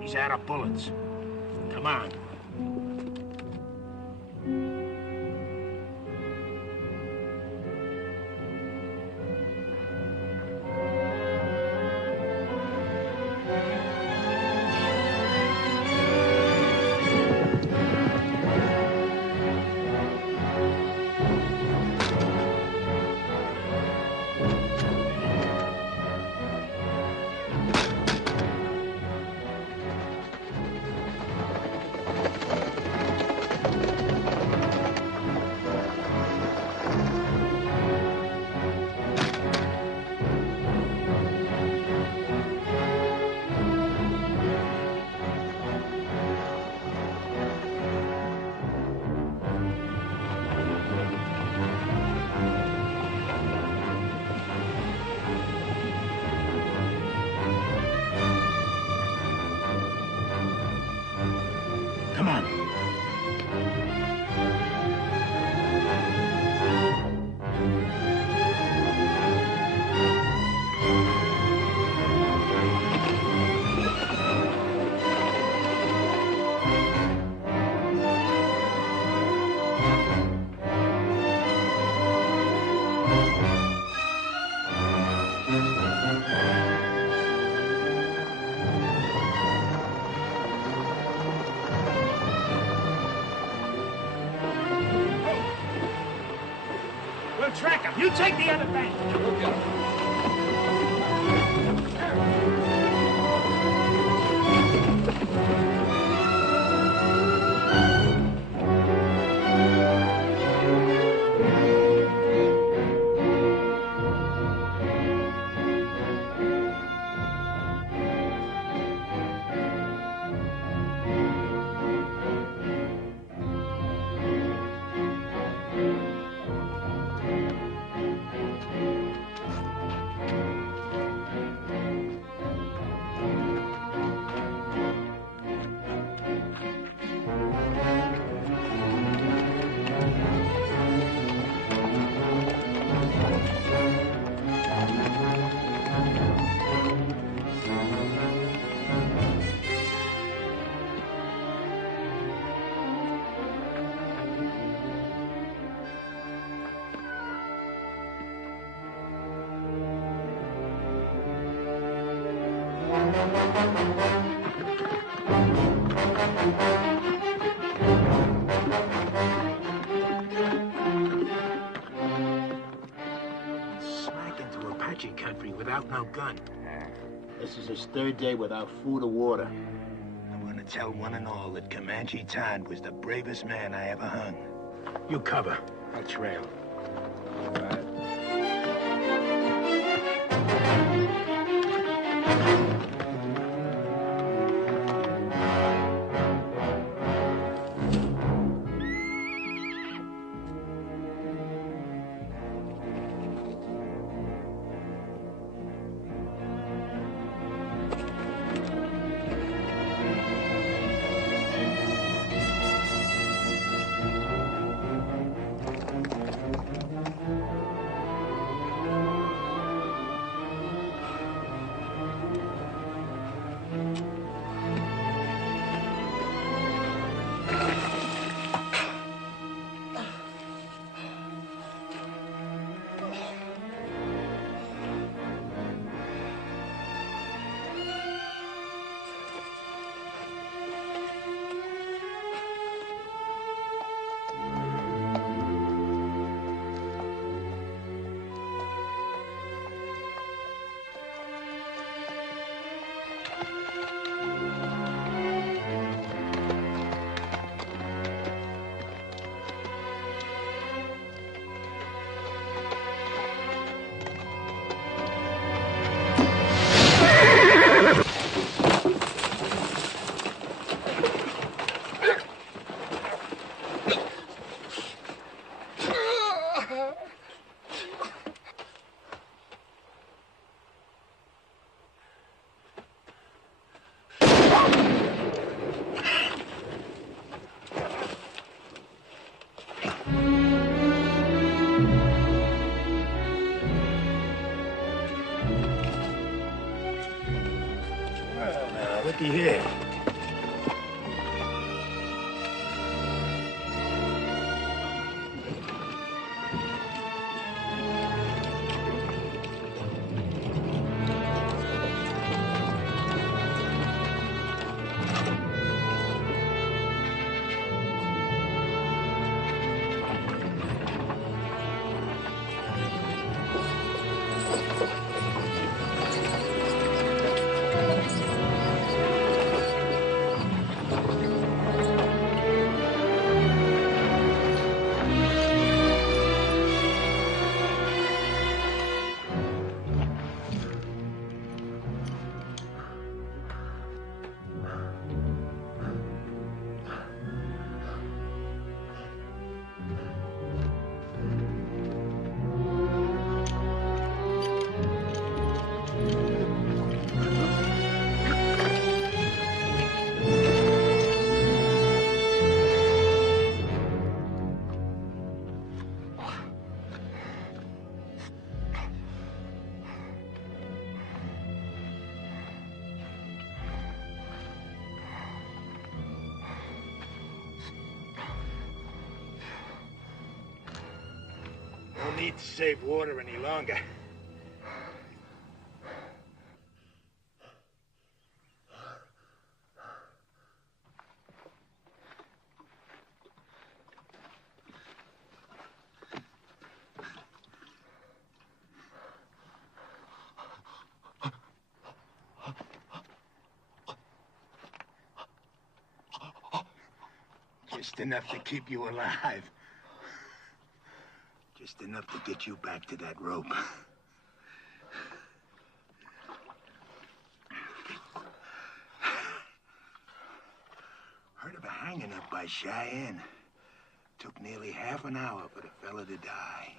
He's out of bullets. Come on. Come on. We'll track him. You take the other bank. Okay. Smack into Apache country without no gun. This is his third day without food or water. I'm gonna tell one and all that Comanche Todd was the bravest man I ever hung. You cover. I'll trail. All right. need to save water any longer. Just enough to keep you alive. Just enough to get you back to that rope. Heard of a hanging up by Cheyenne. Took nearly half an hour for the fella to die.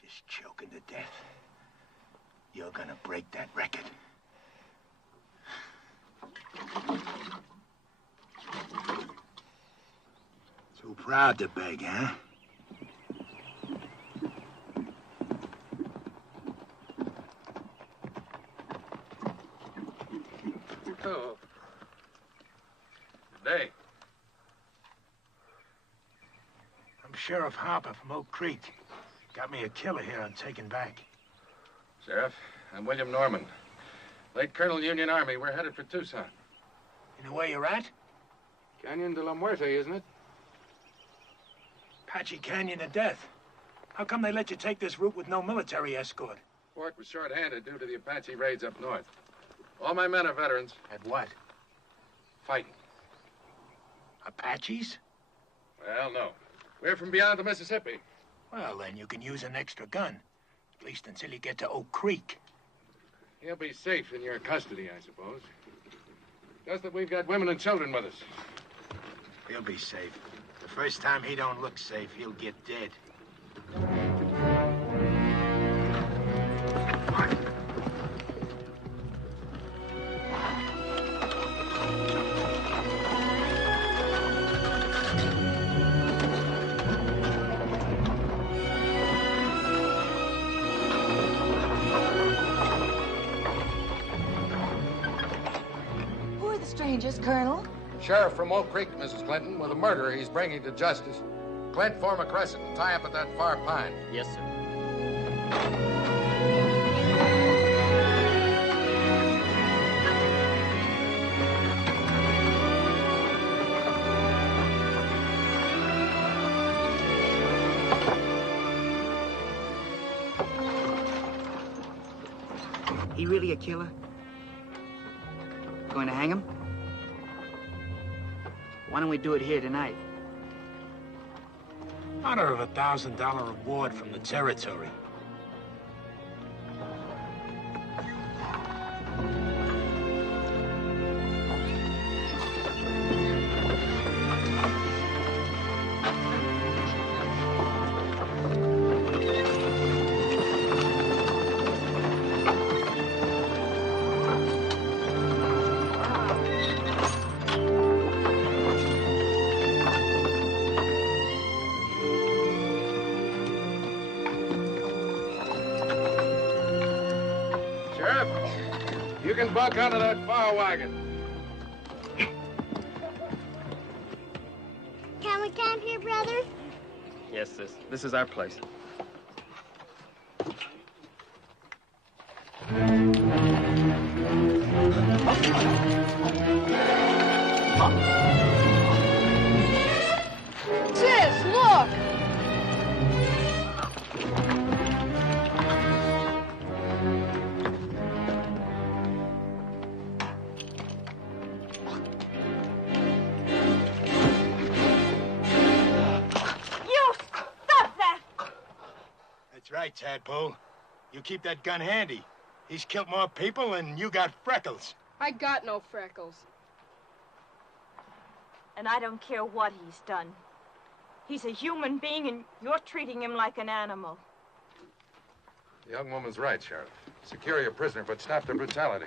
Just choking to death. You're gonna break that record. Too proud to beg, huh? Oh. Good day. I'm Sheriff Harper from Oak Creek. Got me a killer here I'm taking back. Sheriff, I'm William Norman. Late Colonel Union Army. We're headed for Tucson. You know where you're at? Canyon de la Muerte, isn't it? Apache Canyon of Death. How come they let you take this route with no military escort? Fort was short-handed due to the Apache raids up north. All my men are veterans. At what? Fighting. Apaches? Well, no. We're from beyond the Mississippi. Well, then you can use an extra gun. At least until you get to Oak Creek. He'll be safe in your custody, I suppose. Just that we've got women and children with us. He'll be safe. The first time he don't look safe, he'll get dead. Colonel? Sheriff from Oak Creek, Mrs. Clinton, with a murderer he's bringing to justice. Clint, form a crescent and tie up at that far pine. Yes, sir. He really a killer? Going to hang him? Why don't we do it here tonight? Honor of $1,000 reward from the territory. You can buck onto that fire wagon. Can we camp here, brother? Yes, sis. This is our place. Sis, look! Right, Tadpole. You keep that gun handy. He's killed more people and you got freckles. I got no freckles. And I don't care what he's done. He's a human being and you're treating him like an animal. The young woman's right, Sheriff. Secure your prisoner, but stop the brutality.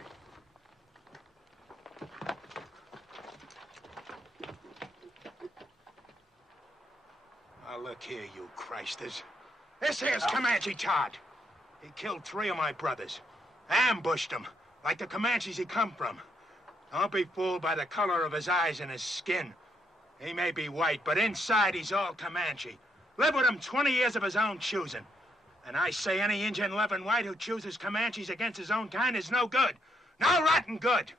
Now look here, you Christers. This here's Comanche Todd. He killed 3 of my brothers. Ambushed them, like the Comanches he come from. Don't be fooled by the color of his eyes and his skin. He may be white, but inside he's all Comanche. Lived with him 20 years of his own choosing. And I say any Indian loving white who chooses Comanches against his own kind is no good. No rotten good.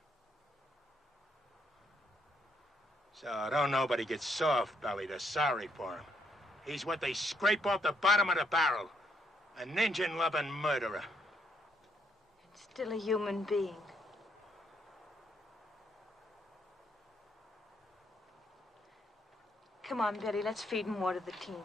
So don't nobody get soft-bellied or sorry for him. He's what they scrape off the bottom of the barrel. An Indian-loving murderer. And still a human being. Come on, Betty, let's feed and water the team.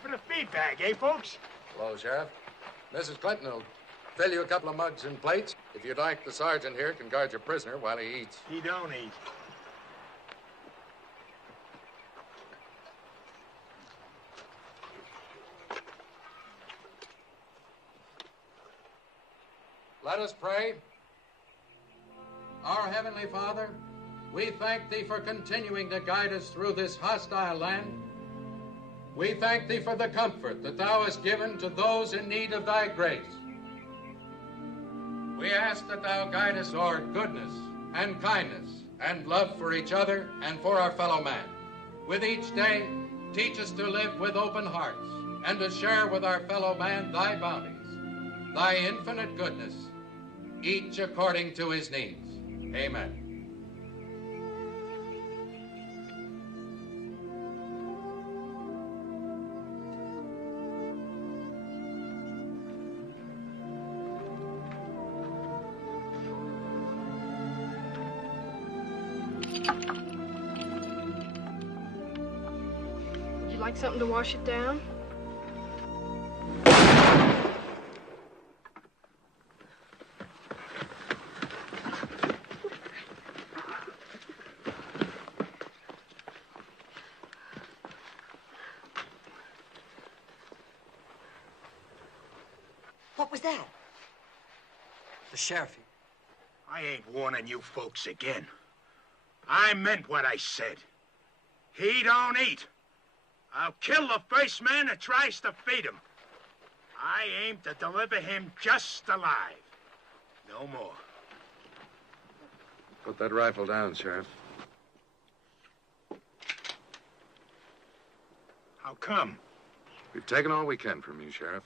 For the feed bag, eh, folks? Hello, Sheriff. Mrs. Clinton will fill you a couple of mugs and plates. If you'd like, the sergeant here can guard your prisoner while he eats. He don't eat. Let us pray. Our Heavenly Father, we thank Thee for continuing to guide us through this hostile land. We thank Thee for the comfort that Thou hast given to those in need of Thy grace. We ask that Thou guide us toward goodness and kindness and love for each other and for our fellow man. With each day, teach us to live with open hearts and to share with our fellow man Thy bounties, Thy infinite goodness, each according to his needs. Amen. Would you like something to wash it down? What was that? The sheriff. I ain't warning you folks again. I meant what I said. He don't eat. I'll kill the first man that tries to feed him. I aim to deliver him just alive. No more. Put that rifle down, Sheriff. How come? We've taken all we can from you, Sheriff.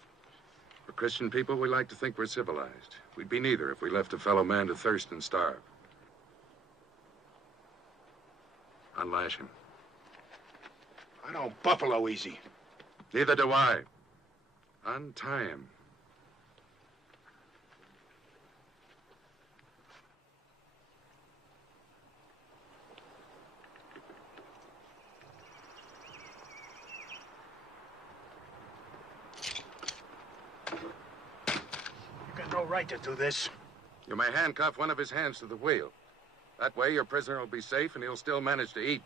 We're Christian people, we like to think we're civilized. We'd be neither if we left a fellow man to thirst and starve. Unlash him. I don't buffalo easy. Neither do I. Untie him. You got no right to do this. You may handcuff one of his hands to the wheel. That way, your prisoner will be safe and he'll still manage to eat.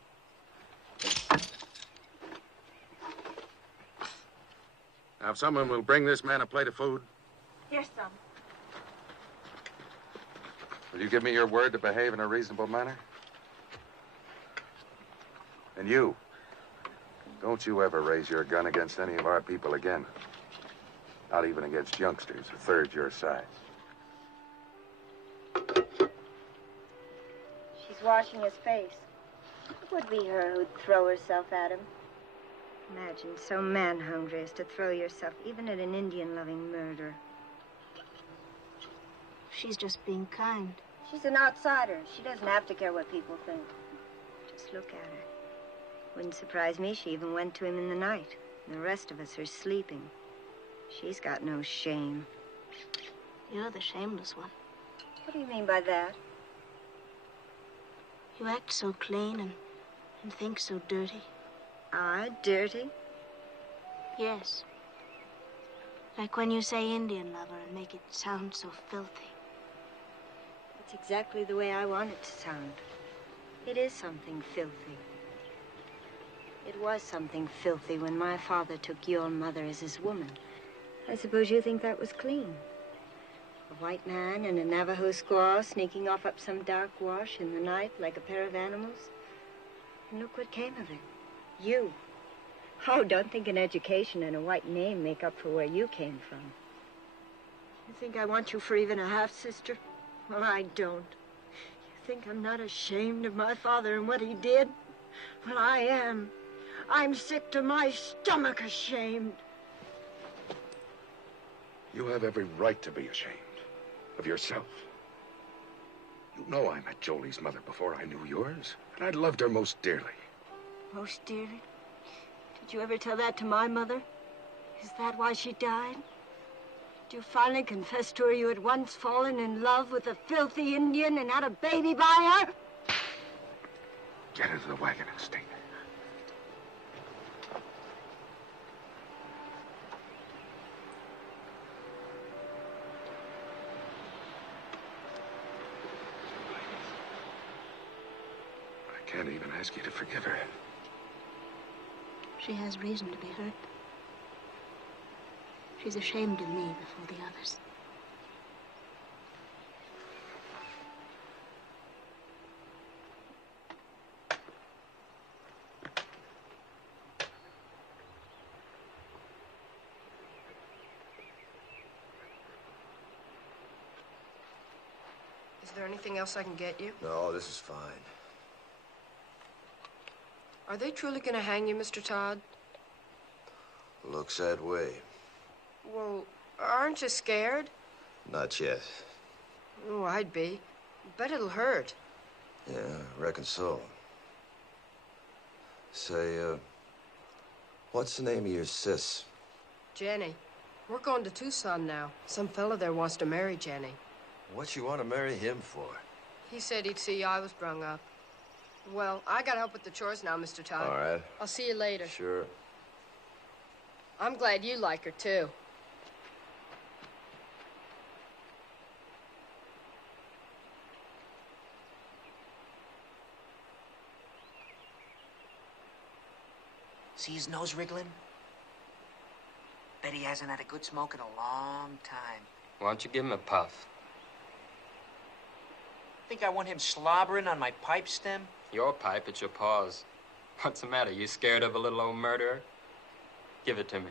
Now, if someone will bring this man a plate of food. Yes, son. Will you give me your word to behave in a reasonable manner? And you, don't you ever raise your gun against any of our people again. Not even against youngsters a third your size. She's washing his face. It would be her who'd throw herself at him. Imagine so man-hungry as to throw yourself even at an Indian-loving murderer. She's just being kind. She's an outsider. She doesn't have to care what people think. Just look at her. Wouldn't surprise me she even went to him in the night. And the rest of us are sleeping. She's got no shame. You're the shameless one. What do you mean by that? You act so clean and think so dirty. Ah, dirty? Yes. Like when you say Indian lover and make it sound so filthy. It's exactly the way I want it to sound. It is something filthy. It was something filthy when my father took your mother as his woman. I suppose you think that was clean. A white man and a Navajo squaw sneaking off up some dark wash in the night like a pair of animals. And look what came of it. You. Oh, don't think an education and a white name make up for where you came from. You think I want you for even a half-sister? Well, I don't. You think I'm not ashamed of my father and what he did? Well, I am. I'm sick to my stomach ashamed. You have every right to be ashamed of yourself. You know I met Jolie's mother before I knew yours, and I loved her most dearly. Most dearly? Did you ever tell that to my mother? Is that why she died? Did you finally confess to her you had once fallen in love with a filthy Indian and had a baby by her? Get into the wagon and stay there. I can't even ask you to forgive her. She has reason to be hurt. She's ashamed of me before the others. Is there anything else I can get you? No, this is fine. Are they truly going to hang you, Mr. Todd? Looks that way. Well, aren't you scared? Not yet. Oh, I'd be. Bet it'll hurt. Yeah, reckon so. Say, what's the name of your sis? Jenny. We're going to Tucson now. Some fella there wants to marry Jenny. What you want to marry him for? He said he'd see I was brung up. Well, I gotta help with the chores now, Mr. Todd. All right. I'll see you later. Sure. I'm glad you like her, too. See his nose wriggling? Bet he hasn't had a good smoke in a long time. Why don't you give him a puff? Think I want him slobbering on my pipe stem? Your pipe, it's your paws. What's the matter? You scared of a little old murderer? Give it to me.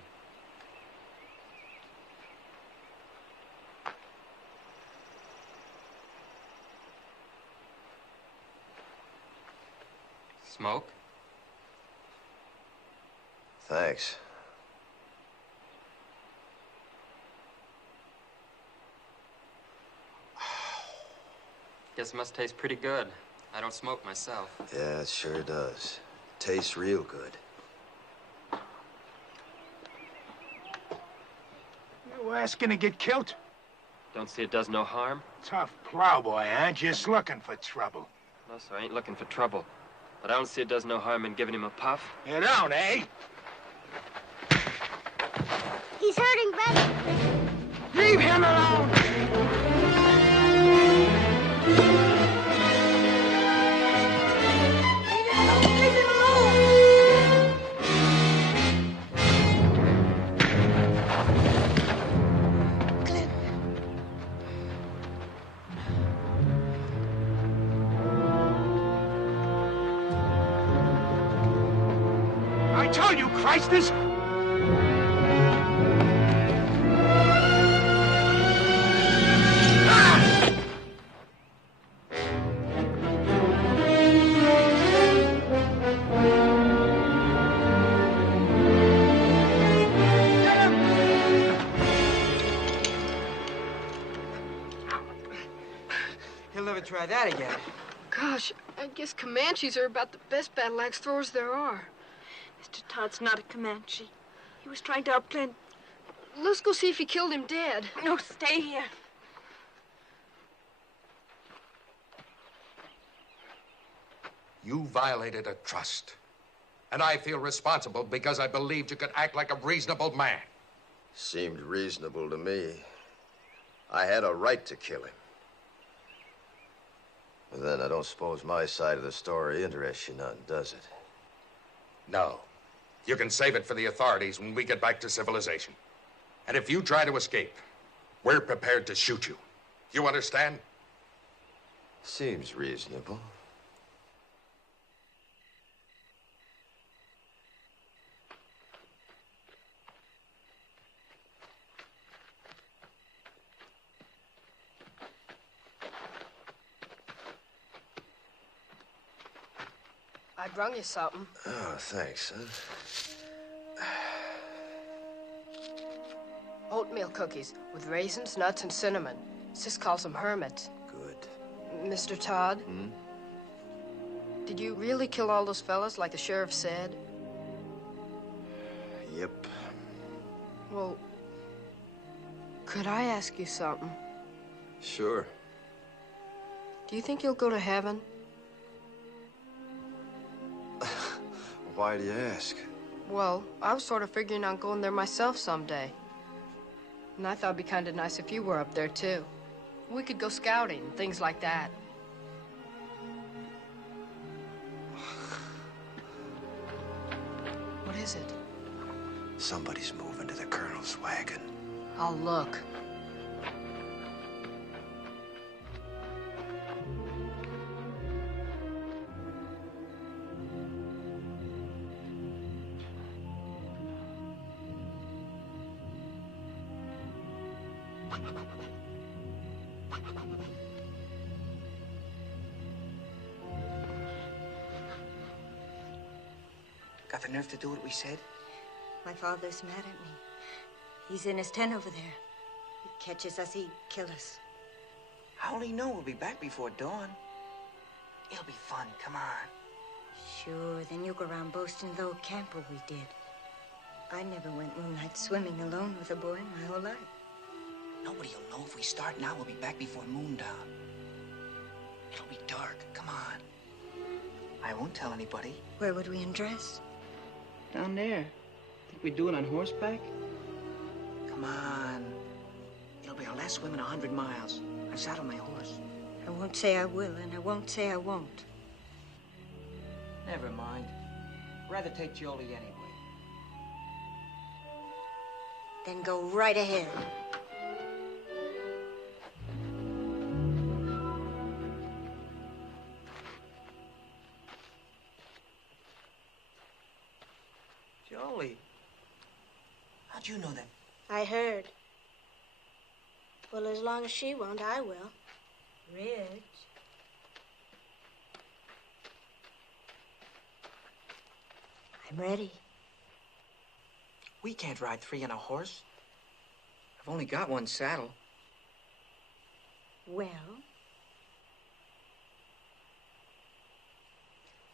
Smoke? Thanks. Guess it must taste pretty good. I don't smoke myself. Yeah, it sure does. Tastes real good. You asking to get killed? Don't see it does no harm? Tough plowboy, huh? Just looking for trouble. No, sir, I ain't looking for trouble. But I don't see it does no harm in giving him a puff. You don't, eh? He's hurting, Brother. Leave him alone! I told you, Christus! He'll never try that again. Gosh, I guess Comanches are about the best battle axe throwers there are. Mr. Todd's not a Comanche. He was trying to outplay... Let's go see if he killed him dead. No, stay here. You violated a trust. And I feel responsible because I believed you could act like a reasonable man. Seemed reasonable to me. I had a right to kill him. But then I don't suppose my side of the story interests you none, does it? No. You can save it for the authorities when we get back to civilization. And if you try to escape, we're prepared to shoot you. You understand? Seems reasonable. I brung you something. Oh, thanks, son. Oatmeal cookies with raisins, nuts, and cinnamon. Sis calls them hermits. Good. Mr. Todd? Hmm? Did you really kill all those fellas like the sheriff said? Yep. Well, could I ask you something? Sure. Do you think you'll go to heaven? Why do you ask? Well, I was sort of figuring on going there myself someday. And I thought it'd be kind of nice if you were up there, too. We could go scouting and things like that. What is it? Somebody's moving to the colonel's wagon. I'll look. Got the nerve to do what we said? My father's mad at me. He's in his tent over there. He catches us, he'd kill us. How'll he know we'll be back before dawn? It'll be fun, come on. Sure, then you go around boasting the old camper we did. I never went moonlight swimming alone with a boy my whole life. Nobody'll know if we start now, we'll be back before moondown. It'll be dark, come on. I won't tell anybody. Where would we undress? Down there. Think we'd do it on horseback? Come on. It'll be our last swim in 100 miles. I saddle my horse. I won't say I will, and I won't say I won't. Never mind. Rather take Jolie anyway. Then go right ahead. Jolie. How'd you know that? I heard. Well, as long as she won't, I will. Rich. I'm ready. We can't ride 3 on a horse. I've only got 1 saddle. Well?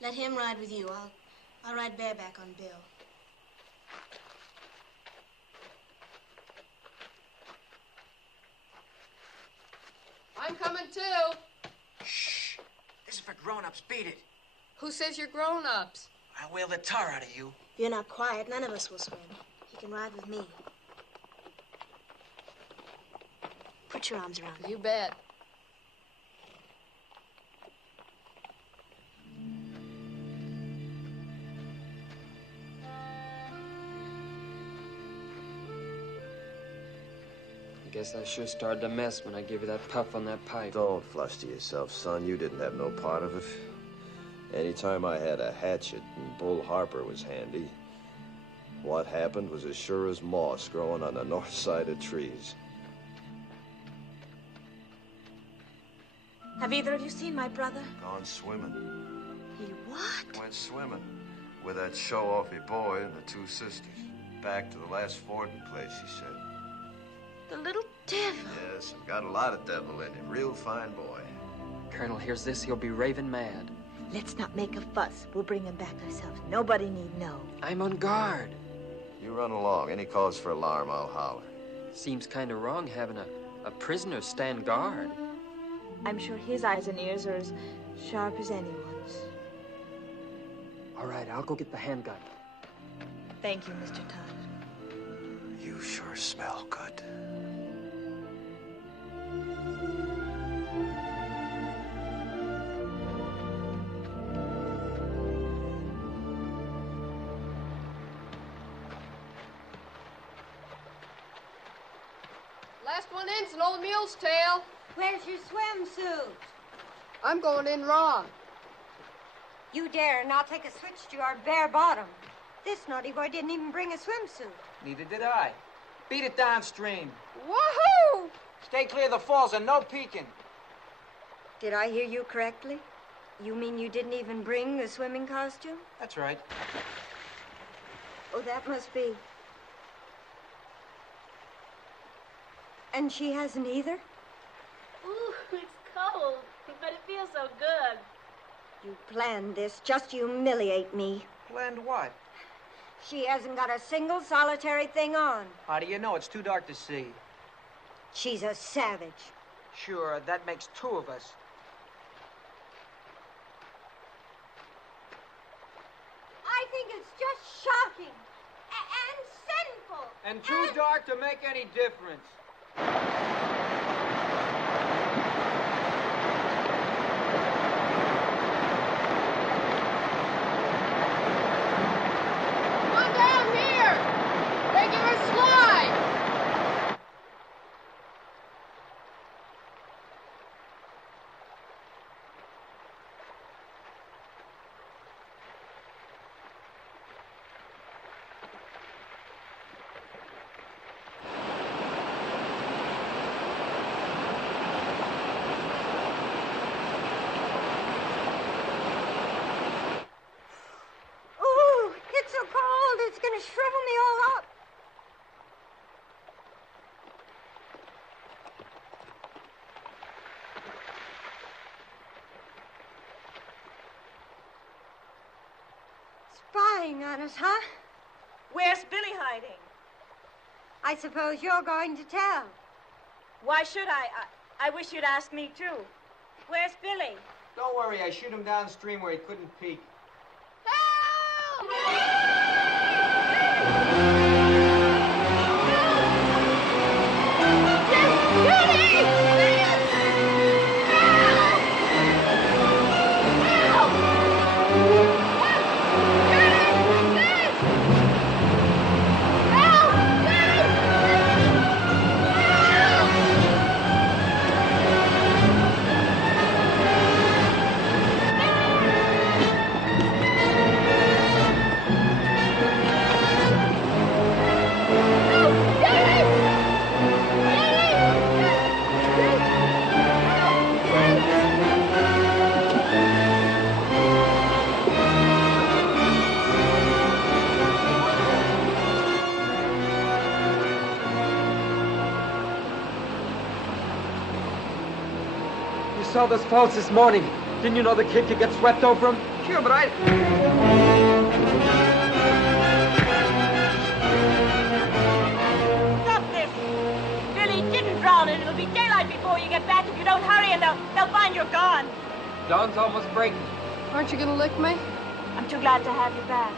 Let him ride with you. I'll ride bareback on Bill. I'm coming too. Shh. This is for grown-ups. Beat it. Who says you're grown-ups? I'll whale the tar out of you. If you're not quiet, none of us will swim. You can ride with me. Put your arms around me. You bet. Guess I sure started a mess when I gave you that puff on that pipe. Don't fluster yourself, son. You didn't have no part of it. Anytime I had a hatchet and Bull Harper was handy, what happened was as sure as moss growing on the north side of trees. Have either of you seen my brother? Gone swimming. He what? Went swimming with that show-offy boy and the 2 sisters. Back to the last fording place, he said. The little devil. Yes, I've got a lot of devil in him. Real fine boy. Colonel hears this, he'll be raving mad. Let's not make a fuss. We'll bring him back ourselves. Nobody need know. I'm on guard. You run along. Any cause for alarm, I'll holler. Seems kind of wrong having a prisoner stand guard. I'm sure his eyes and ears are as sharp as anyone's. All right, I'll go get the handgun. Thank you, Mr. Todd. You sure smell good. Last one in's an old mule's tail. Where's your swimsuit? I'm going in raw. You dare not take a switch to our bare bottom. This naughty boy didn't even bring a swimsuit. Neither did I. Beat it downstream. Woohoo! Stay clear of the falls and no peeking. Did I hear you correctly? You mean you didn't even bring a swimming costume? That's right. Oh, that must be. And she hasn't either? Ooh, it's cold, but it feels so good. You planned this just to humiliate me. Planned what? She hasn't got a single solitary thing on. How do you know? It's too dark to see. She's a savage. Sure, that makes two of us. I think it's just shocking and sinful. And too dark to make any difference. It's gonna shrivel me all up. Spying on us, huh? Where's Billy hiding? I suppose you're going to tell. Why should I? I wish you'd ask me, too. Where's Billy? Don't worry, I shoot him downstream where he couldn't peek. Saw those falls this morning. Didn't you know the kid could get swept over them? Sure, but I... Stop this! Billy didn't drown, and it'll be daylight before you get back if you don't hurry, and they'll find you're gone. Dawn's almost breaking. Aren't you gonna lick me? I'm too glad to have you back.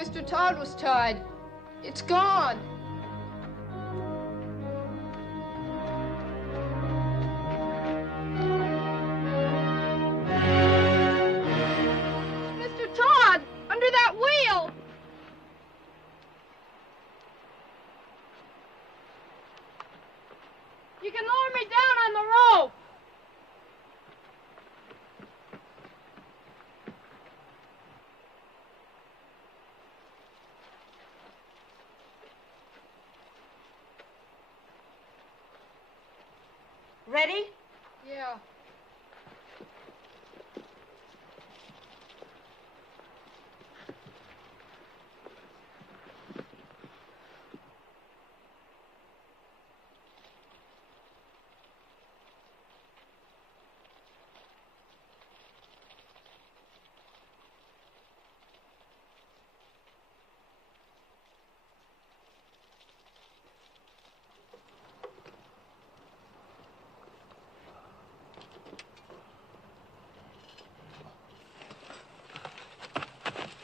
Mr. Todd was tied. It's gone. Mr. Todd, under that wheel. You can lower me down on the rope. Ready? Yeah.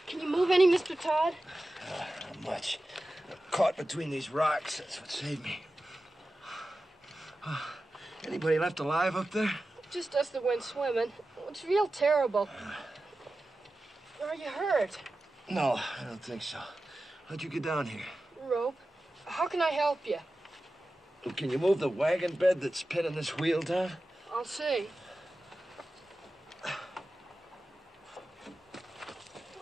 Can you move any, Mr. Todd? Not much. Caught between these rocks. That's what saved me. Anybody left alive up there? Just us that went swimming. It's real terrible. Are you hurt? No, I don't think so. How'd you get down here? Rope. How can I help you? Well, can you move the wagon bed that's pinning this wheel down? I'll see.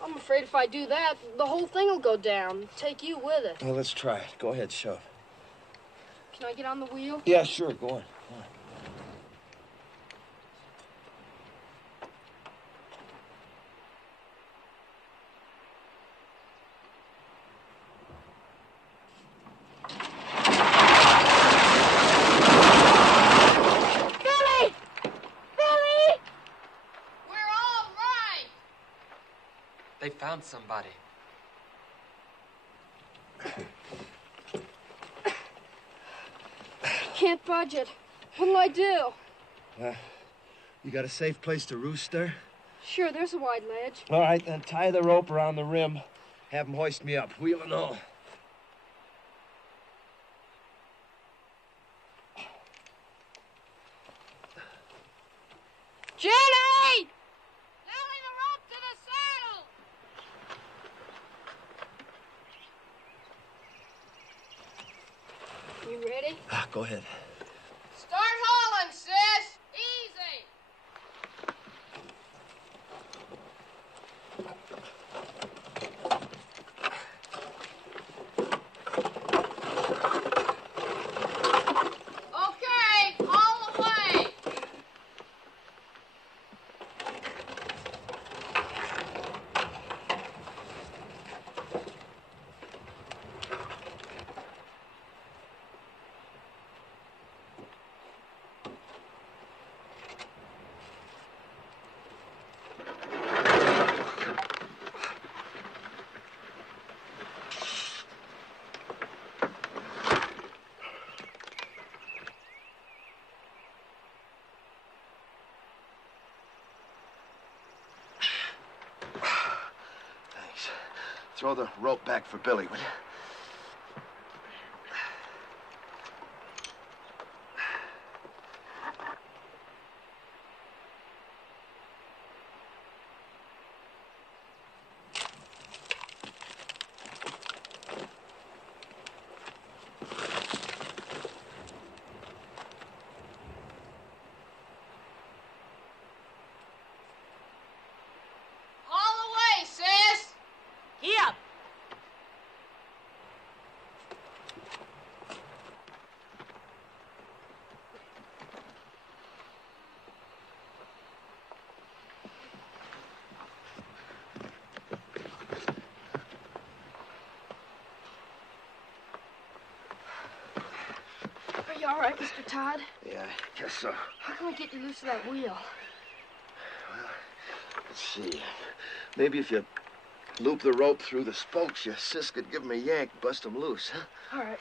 I'm afraid if I do that, the whole thing will go down. Take you with it. Well, let's try it. Go ahead, shove. Can I get on the wheel? Yeah, sure. Go on. Go on. They found somebody. Can't budge it. What'll I do? You got a safe place to roost there? Sure, there's a wide ledge. All right, then tie the rope around the rim. Have them hoist me up, wheel and all. Jenny! Nailing the rope to the saddle! You ready? Go ahead. Start hauling, sis! Easy! Okay, haul away! Throw the rope back for Billy, will you? Haul away, sis! Here. Are you all right, Mr. Todd? Yeah, I guess so. How can we get you loose of that wheel? Let's see. Maybe if you loop the rope through the spokes, your sis could give him a yank, bust him loose, huh? All right.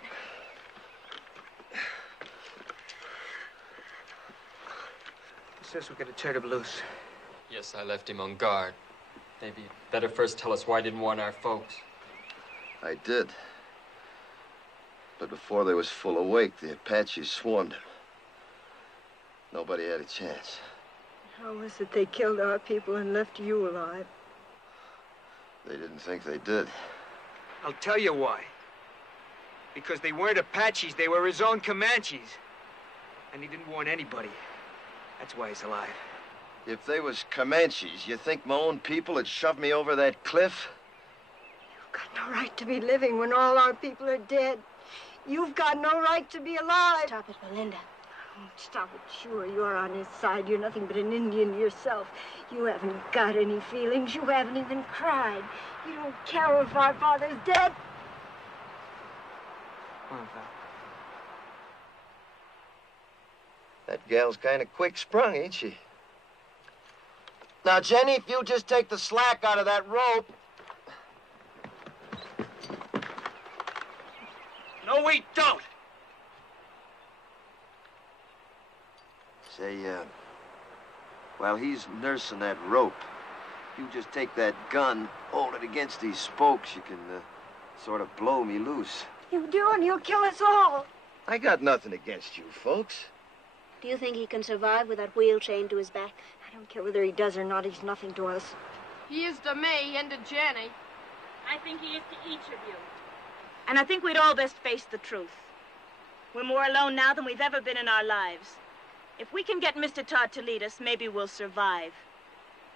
Sis, we gotta turn him loose. Yes, I left him on guard. Maybe better first tell us why he didn't warn our folks. I did. But before they was full awake, the Apaches swarmed him. Nobody had a chance. How was it they killed our people and left you alive? They didn't think they did. I'll tell you why. Because they weren't Apaches, they were his own Comanches. And he didn't warn anybody. That's why he's alive. If they was Comanches, you think my own people had shoved me over that cliff? You've got no right to be living when all our people are dead. You've got no right to be alive. Stop it, Belinda. Oh, stop it. Sure, you're on his side. You're nothing but an Indian yourself. You haven't got any feelings. You haven't even cried. You don't care if our father's dead. Come on, Val. That gal's kind of quick-sprung, ain't she? Now, Jenny, if you just take the slack out of that rope... No, we don't! Say, while he's nursing that rope, you just take that gun, hold it against these spokes, you can, sort of blow me loose. You do, and he'll kill us all. I got nothing against you folks. Do you think he can survive with that wheel chained to his back? I don't care whether he does or not. He's nothing to us. He is to me and to Jenny. I think he is to each of you. And I think we'd all best face the truth. We're more alone now than we've ever been in our lives. If we can get Mr. Todd to lead us, maybe we'll survive.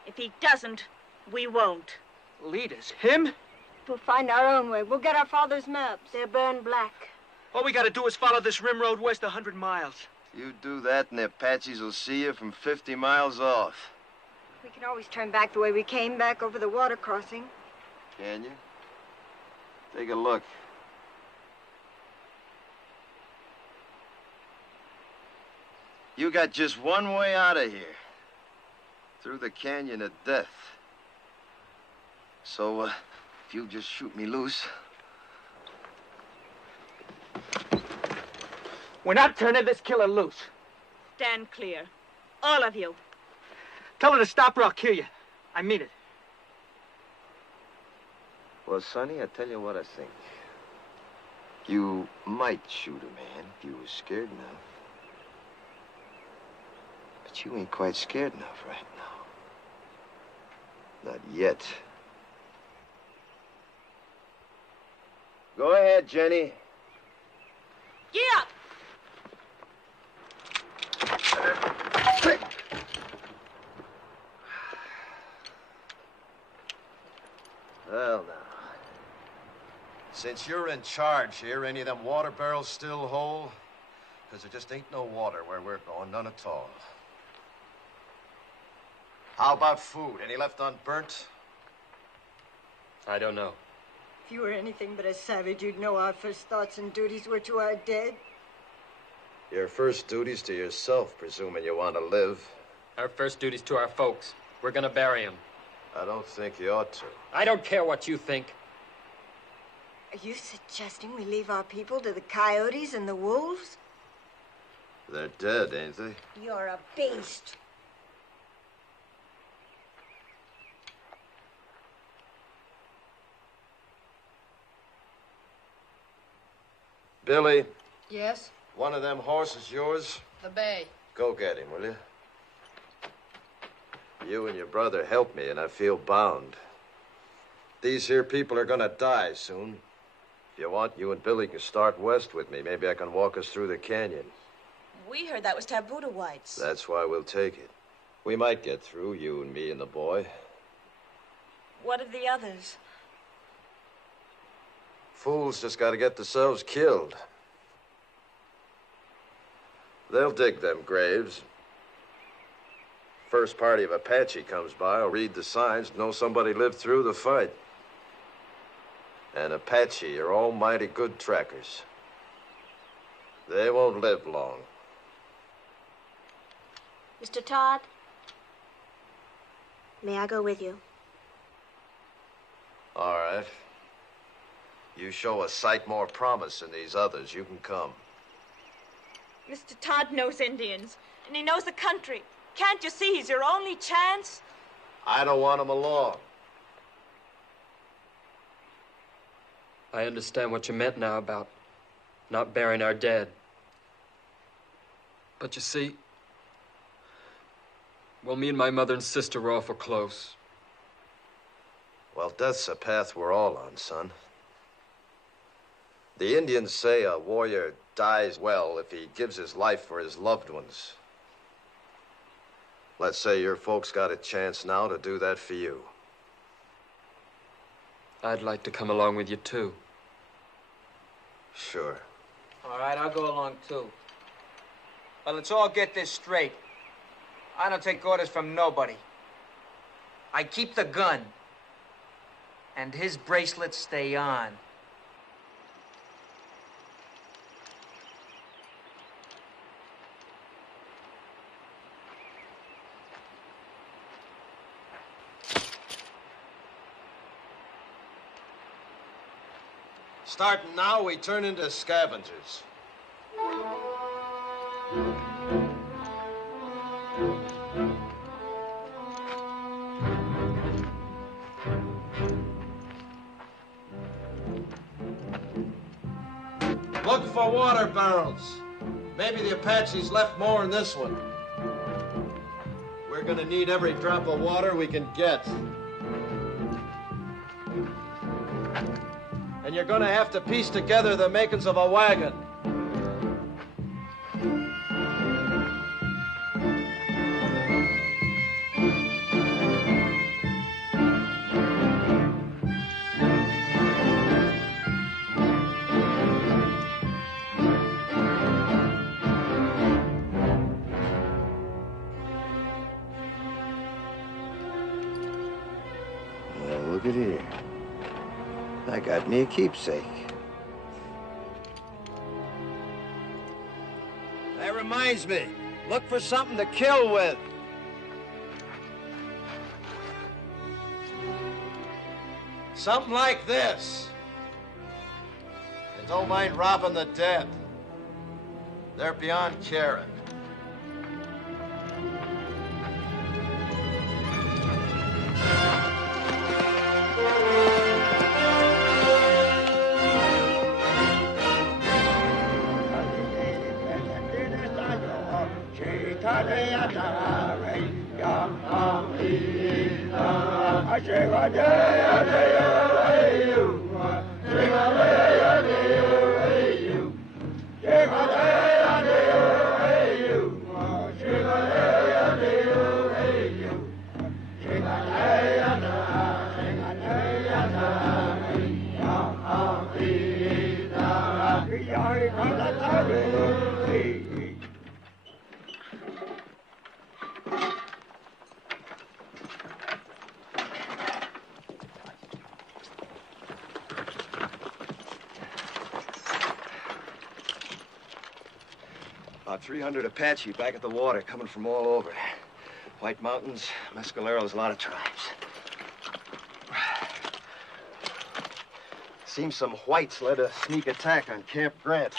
If he doesn't, we won't. Lead us? Him? We'll find our own way. We'll get our father's maps. They're burned black. All we gotta do is follow this rim road west 100 miles. You do that and the Apaches will see you from 50 miles off. We can always turn back the way we came, back over the water crossing. Can you? Take a look. You got just one way out of here. Through the canyon of death. So, if you just shoot me loose... We're not turning this killer loose. Stand clear. All of you. Tell her to stop or I'll kill you. I mean it. Well, Sonny, I tell you what I think. You might shoot a man if you was scared enough. But you ain't quite scared enough right now. Not yet. Go ahead, Jenny. Get up! Well, now. Since you're in charge here, any of them water barrels still whole? Because there just ain't no water where we're going, none at all. How about food? Any left unburnt? I don't know. If you were anything but a savage, you'd know our first thoughts and duties were to our dead. Your first duty's to yourself, presuming you want to live. Our first duty's to our folks. We're gonna bury him. I don't think you ought to. I don't care what you think. Are you suggesting we leave our people to the coyotes and the wolves? They're dead, ain't they? You're a beast. Billy, Yes? one of them horses yours? The bay. Go get him, will you? You and your brother helped me, and I feel bound. These here people are gonna die soon. If you want, you and Billy can start west with me. Maybe I can walk us through the canyon. We heard that was taboo to whites. That's why we'll take it. We might get through, you and me and the boy. What of the others? Fools just gotta get themselves killed. They'll dig them graves. First party of Apache comes by, will read the signs, know somebody lived through the fight. And Apache are almighty good trackers. They won't live long. Mr. Todd, may I go with you? All right. You show a sight more promise than these others, you can come. Mr. Todd knows Indians, and he knows the country. Can't you see he's your only chance? I don't want him along. I understand what you meant now about not burying our dead. But you see, well, me and my mother and sister were awful close. Well, death's a path we're all on, son. The Indians say a warrior dies well if he gives his life for his loved ones. Let's say your folks got a chance now to do that for you. I'd like to come along with you, too. Sure. All right, I'll go along, too. But let's all get this straight. I don't take orders from nobody. I keep the gun. And his bracelets stay on. Starting now, we turn into scavengers. Look for water barrels. Maybe the Apaches left more in this one. We're gonna need every drop of water we can get. And you're gonna have to piece together the makings of a wagon. Well, look at here. I got me a keepsake. That reminds me, look for something to kill with. Something like this. And don't mind robbing the dead. They're beyond caring. About 300 Apache back at the water, coming from all over. White Mountains, Mescaleros, a lot of tribes. Seems some whites led a sneak attack on Camp Grant.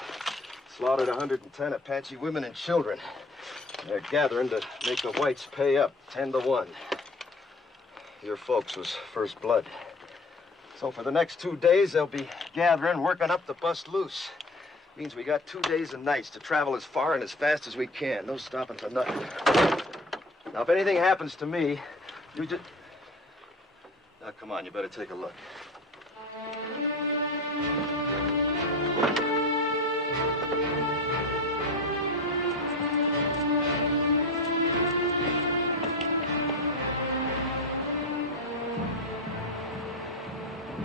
Slaughtered 110 Apache women and children. They're gathering to make the whites pay up 10-1. Your folks was first blood. So for the next 2 days, they'll be gathering, working up to bust loose. Means we got 2 days and nights to travel as far and as fast as we can. No stopping for nothing. Now, if anything happens to me, you just... Now, come on, you better take a look.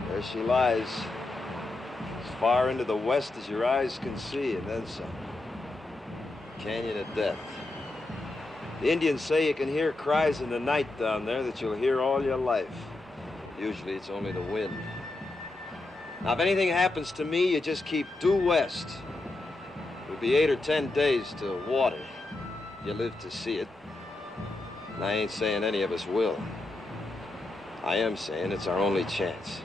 There she lies. As far into the west as your eyes can see, and then some. Canyon of Death. The Indians say you can hear cries in the night down there that you'll hear all your life. Usually it's only the wind. Now, if anything happens to me, you just keep due west. It'll be 8 or 10 days to water. You live to see it. And I ain't saying any of us will. I am saying it's our only chance.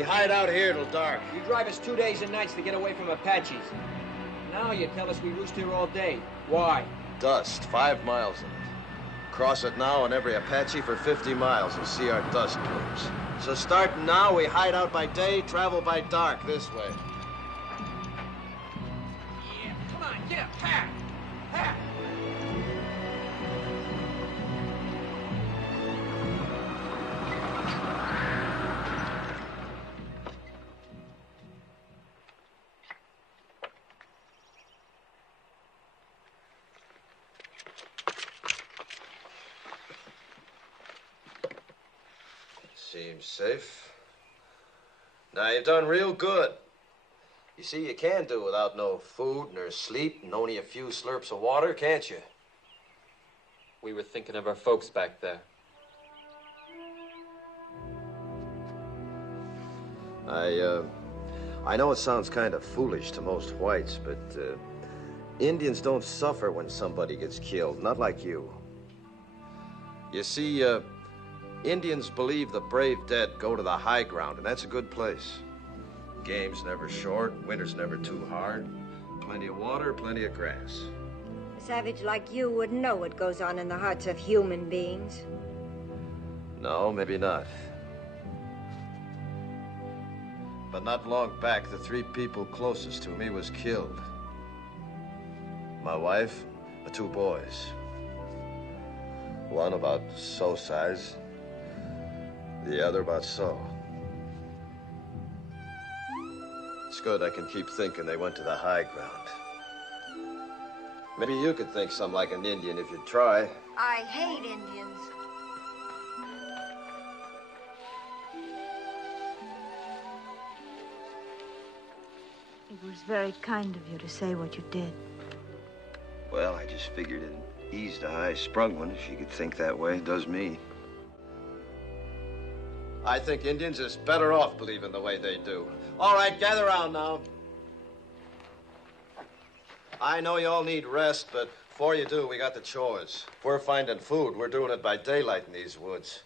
we hide out here till dark. You drive us 2 days and nights to get away from Apaches. Now you tell us we roost here all day. Why? Dust, 5 miles in it. Cross it now and every Apache for 50 miles and see our dust plumes. So starting now, we hide out by day, travel by dark this way. Yeah, come on, get up, pack! Pack! Seems safe. Now, you've done real good. You see, you can do without no food nor sleep and only a few slurps of water, can't you? We were thinking of our folks back there. I know it sounds kind of foolish to most whites, but Indians don't suffer when somebody gets killed, not like you. You see, Indians believe the brave dead go to the high ground, and that's a good place. Game's never short, winter's never too hard. Plenty of water, plenty of grass. A savage like you wouldn't know what goes on in the hearts of human beings. No, maybe not. But not long back, the 3 people closest to me was killed. My wife, the 2 boys. One about so size, the other about so. It's good I can keep thinking they went to the high ground. Maybe you could think some like an Indian if you'd try. I hate Indians. It was very kind of you to say what you did. Well, I just figured it'd ease the high-sprung one if she could think that way. It does me. I think Indians is better off believing the way they do. All right, gather around now. I know you all need rest, but before you do, we got the chores. If we're finding food, we're doing it by daylight in these woods.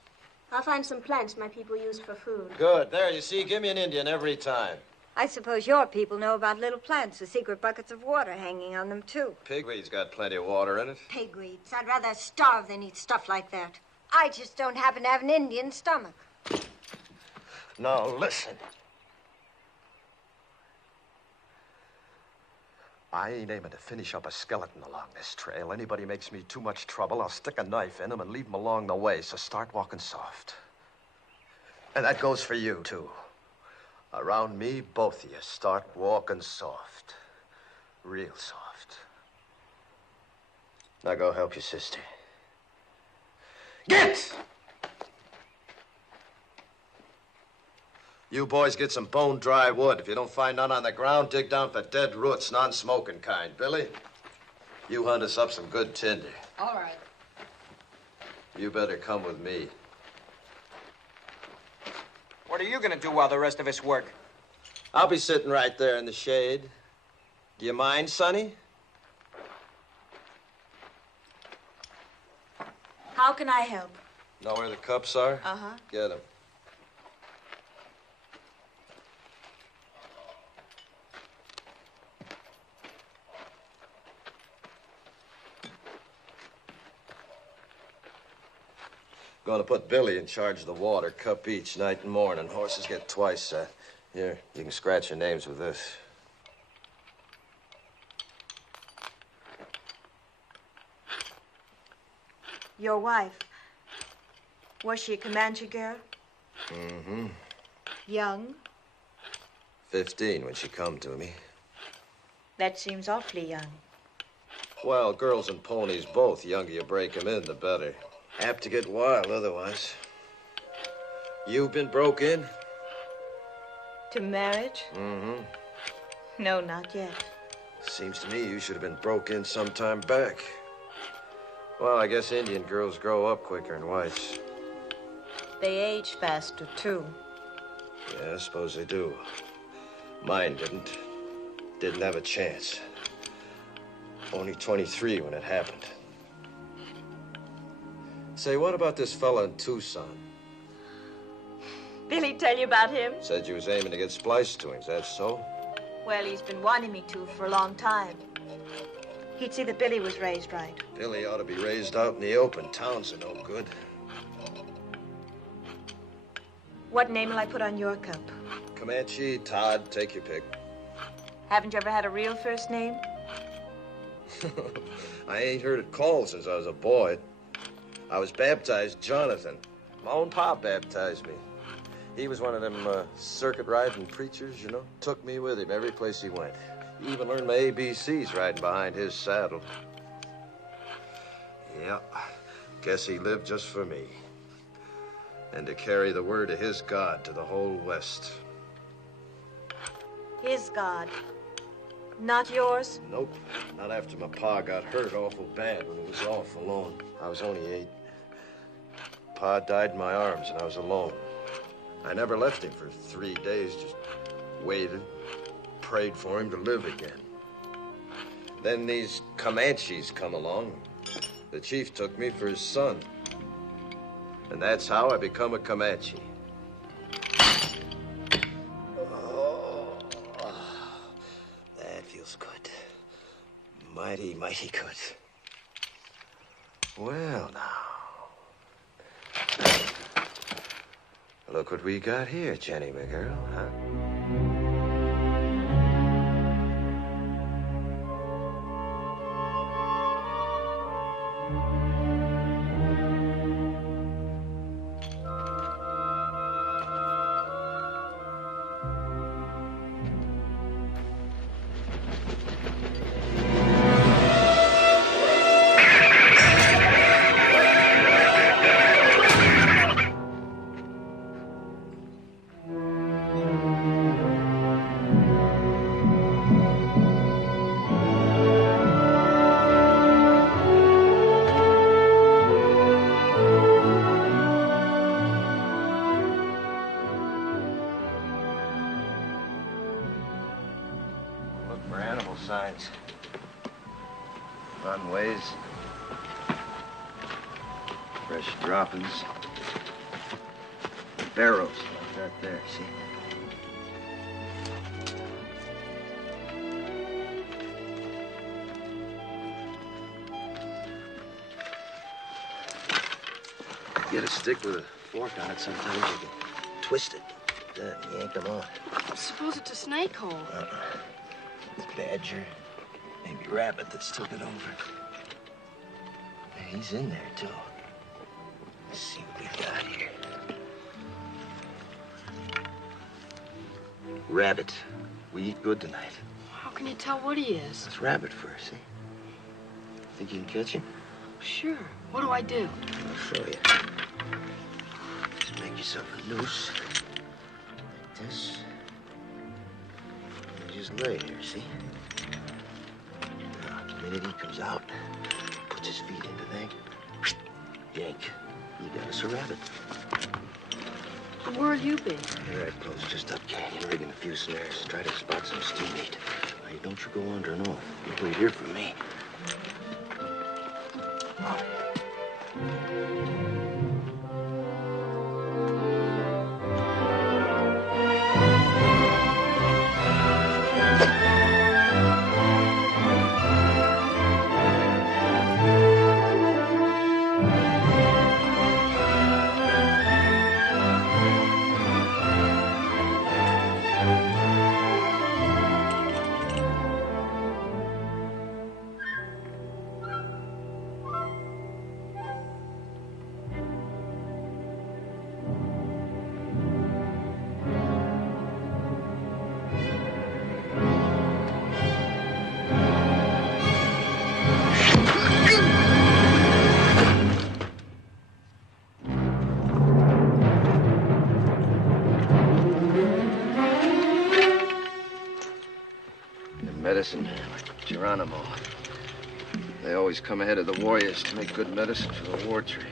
I'll find some plants my people use for food. Good. There, you see, give me an Indian every time. I suppose your people know about little plants with secret buckets of water hanging on them, too. Pigweed's got plenty of water in it. Pigweeds. I'd rather starve than eat stuff like that. I just don't happen to have an Indian stomach. Now, listen. I ain't aiming to finish up a skeleton along this trail. Anybody makes me too much trouble, I'll stick a knife in him and leave him along the way, so start walking soft. And that goes for you, too. Around me, both of you, start walking soft. Real soft. Now go help your sister. Get! You boys get some bone-dry wood. If you don't find none on the ground, dig down for dead roots, non-smoking kind. Billy, you hunt us up some good tinder. All right. You better come with me. What are you gonna do while the rest of us work? I'll be sitting right there in the shade. Do you mind, Sonny? How can I help? Know where the cups are? Uh-huh. Get them. Going to put Billy in charge of the water, cup each, night and morning. Horses get twice that. Here, you can scratch your names with this. Your wife. Was she a Comanche girl? Mm-hmm. Young? 15 when she come to me. That seems awfully young. Well, girls and ponies both. The younger you break 'em in, the better. Apt to get wild otherwise. You been broke in? To marriage? Mm-hmm. No, not yet. Seems to me you should have been broke in some time back. Well, I guess Indian girls grow up quicker than whites. They age faster, too. Yeah, I suppose they do. Mine didn't. Didn't have a chance. Only 23 when it happened. Say, what about this fella in Tucson? Billy tell you about him? Said you was aiming to get spliced to him. Is that so? Well, he's been wanting me to for a long time. He'd see that Billy was raised right. Billy ought to be raised out in the open. Towns are no good. What name will I put on your cup? Comanche, Todd, take your pick. Haven't you ever had a real first name? I ain't heard it called since I was a boy. I was baptized Jonathan. My own pop baptized me. He was one of them circuit-riding preachers, you know. Took me with him every place he went. He even learned my ABCs riding behind his saddle. Yeah, guess he lived just for me. And to carry the word of his God to the whole West. His God. Not yours? Nope. Not after my pa got hurt awful bad when he was off alone. I was only 8. Pa died in my arms and I was alone. I never left him for 3 days, just waited, prayed for him to live again. Then these Comanches come along. The chief took me for his son. And that's how I become a Comanche. Oh, that feels good. Mighty, mighty good. Well, now. Look what we got here, Jenny, my girl, huh? Signs. Runways. Fresh droppings. Barrows like that there, see? You get a stick with a fork on it, sometimes you can twist it. Then yank them on. Suppose it's a snake hole. Badger, maybe rabbit that's took it over. He's in there, too. Let's see what we got here. Rabbit. We eat good tonight. How can you tell what he is? It's rabbit fur, see? Think you can catch him? Sure. What do I do? I'll show you. Just make yourself a noose. Like this. Just lay here, see? Now, the minute he comes out, puts his feet into that, yank. You got us a rabbit. Where'll you be? Here I close just up canyon, rigging a few snares. Try to spot some steam meat. Now, don't you go wandering off. You wait here for me. Medicine, like Geronimo. They always come ahead of the warriors to make good medicine for the war trail.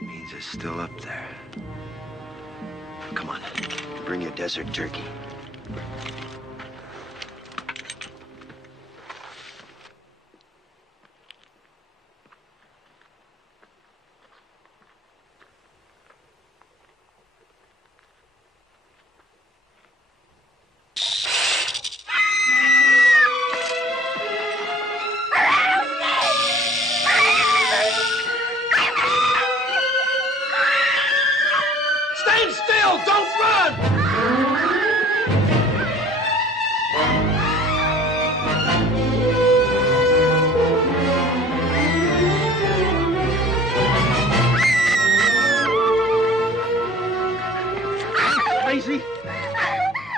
Means they're still up there. Come on, bring your desert turkey. Stand still! Don't run! Crazy?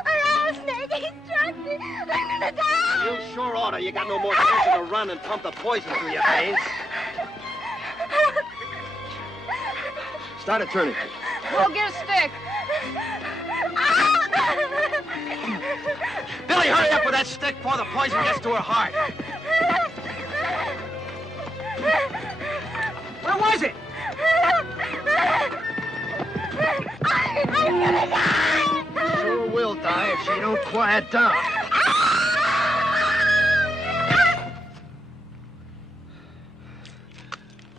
Rattlesnake, he struck me. I'm gonna die. You sure oughta. You got no more sense to run and pump the poison through your veins. Start it turning. Go get a stick. Billy, hurry up with that stick before the poison gets to her heart. Where was it? I'm gonna die. You sure will die if she don't quiet down.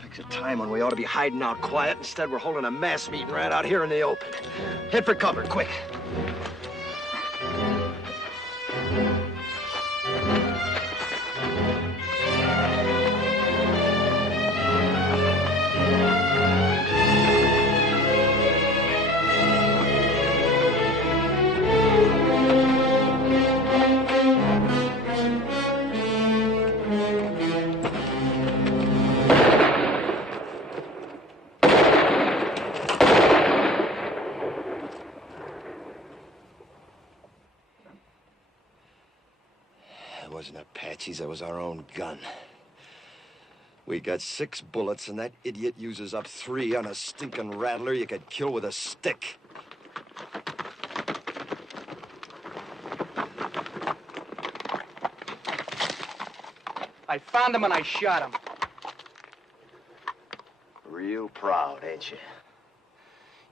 Picks a time when we ought to be hiding out quiet. Instead, we're holding a mass meeting right out here in the open. Head for cover, quick. It wasn't Apaches, it was our own gun. We got 6 bullets, and that idiot uses up 3 on a stinking rattler you could kill with a stick. I found him and I shot him. Real proud, ain't you?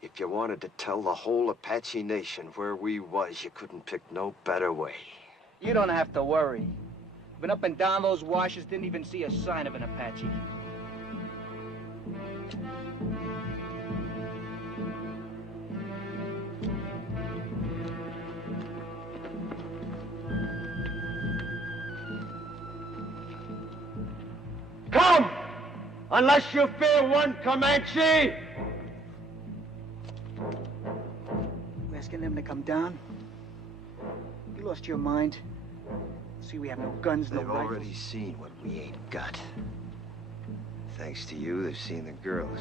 If you wanted to tell the whole Apache nation where we was, you couldn't pick no better way. You don't have to worry. Been up and down those washes, didn't even see a sign of an Apache. Come! Unless you fear one Comanche! You asking them to come down? You lost your mind? See, we have no guns, no They've rifles. already seen what we ain't got. Thanks to you, they've seen the girls.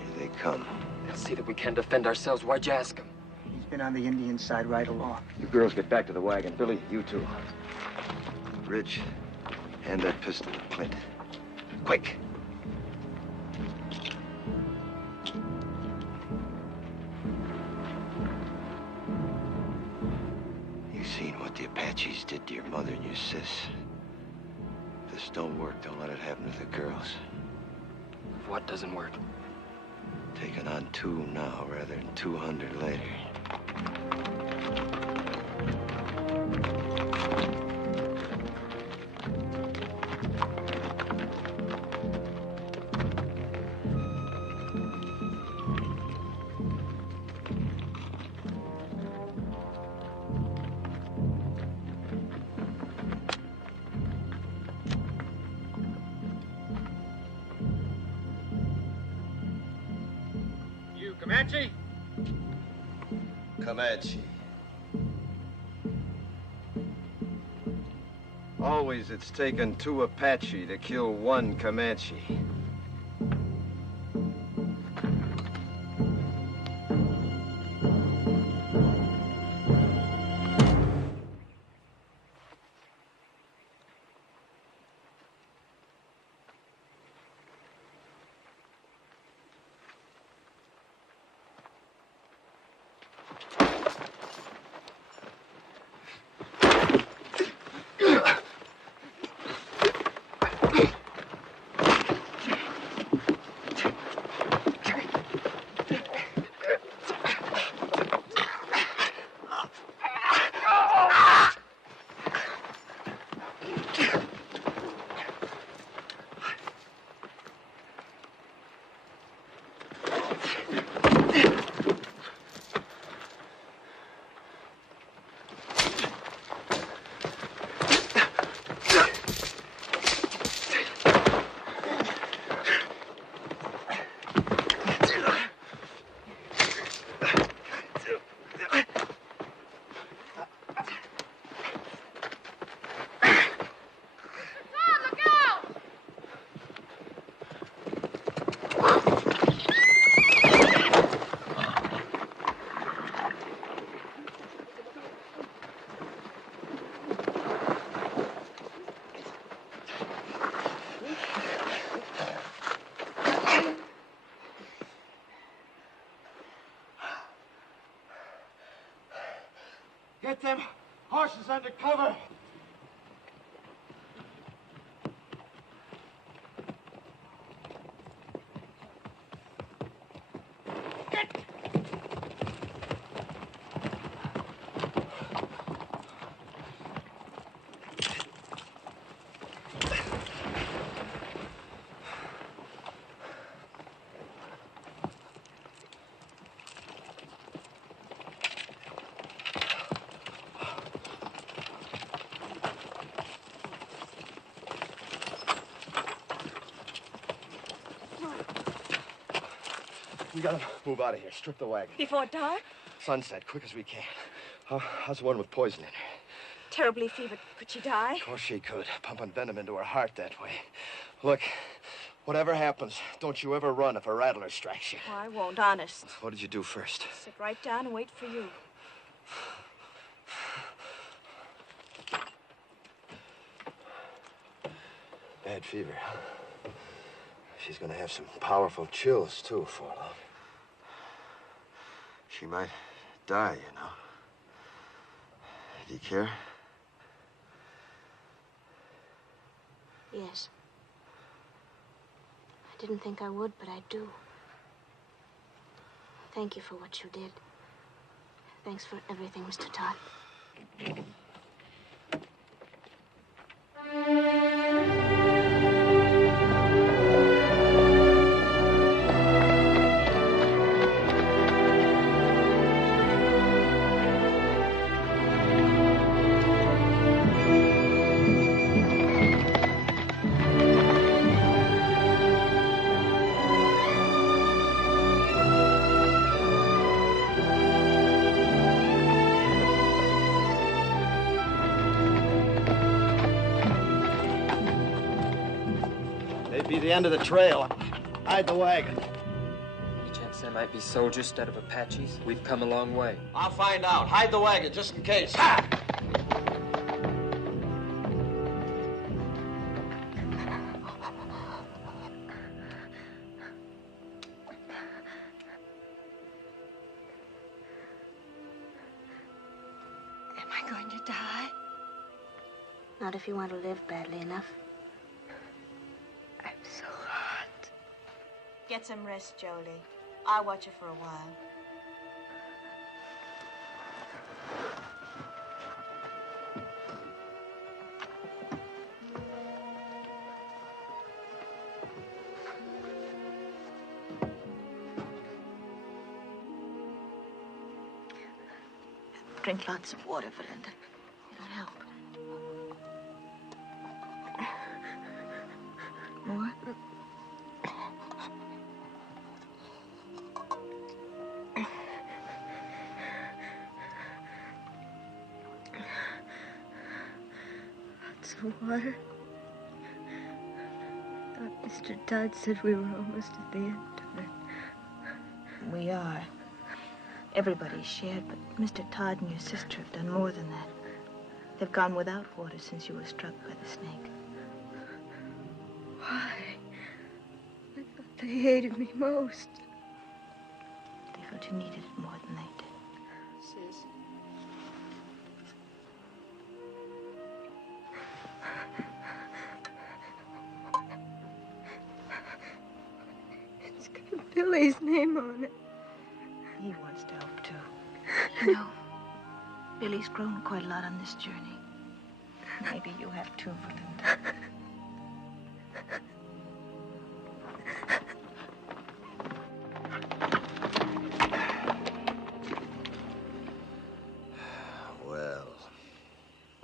Here they come. They'll see that we can defend ourselves. Why'd you ask him? He's been on the Indian side right along. You girls get back to the wagon. Billy, you too. Rich, hand that pistol to Clint. Quick. You've seen what the Apaches did to your mother and your sis. If this don't work, don't let it happen to the girls. What doesn't work? Taking on 2 now rather than 200 later. Comanche? Comanche. Always it's taken 2 Apache to kill 1 Comanche. Get them horses under cover. We gotta move out of here. Strip the wagon. Before dark? Sunset, quick as we can. How's the one with poison in her? Terribly fevered. Could she die? Of course she could. Pumping venom into her heart that way. Look, whatever happens, don't you ever run if a rattler strikes you. Oh, I won't, honest. What did you do first? Sit right down and wait for you. Bad fever, huh? She's gonna have some powerful chills, too, before long. She might die, you know. Do you care? Yes. I didn't think I would, but I do. Thank you for what you did. Thanks for everything, Mr. Todd. Be the end of the trail. Hide the wagon. Any chance there might be soldiers instead of Apaches? We've come a long way. I'll find out. Hide the wagon just in case. Ha! Am I going to die? Not if you want to live badly enough. I'm so hot. Get some rest, Jolie. I'll watch you for a while. Drink lots of water, Belinda. It'll help. More? Lots of water. I thought Mr. Todd said we were almost at the end of it. We are. Everybody's shared, but Mr. Todd and your sister have done more than that. They've gone without water since you were struck by the snake. Why? I thought they hated me most. They felt you needed it more than they did. Sis. It's got Billy's name on it. He wants to help, too. You know, Billy's grown quite a lot on this journey. Maybe you have, too, Belinda.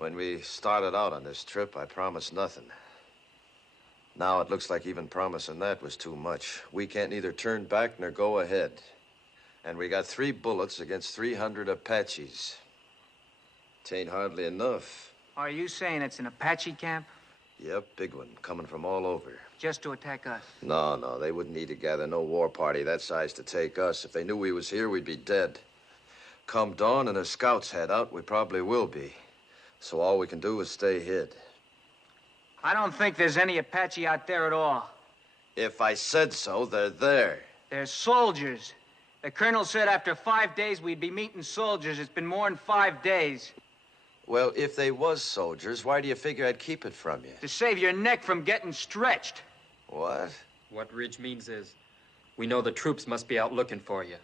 When we started out on this trip, I promised nothing. Now it looks like even promising that was too much. We can't neither turn back nor go ahead. And we got 3 bullets against 300 Apaches. It ain't hardly enough. Are you saying it's an Apache camp? Yep, big one, coming from all over. Just to attack us? No, they wouldn't need to gather no war party that size to take us. If they knew we was here, we'd be dead. Come dawn and the scouts head out, we probably will be. So all we can do is stay hid. I don't think there's any Apache out there at all. If I said so, they're there. They're soldiers. The colonel said after 5 days we'd be meeting soldiers. It's been more than 5 days. Well, if they was soldiers, why do you figure I'd keep it from you? To save your neck from getting stretched. What? What Ridge means is, we know the troops must be out looking for you.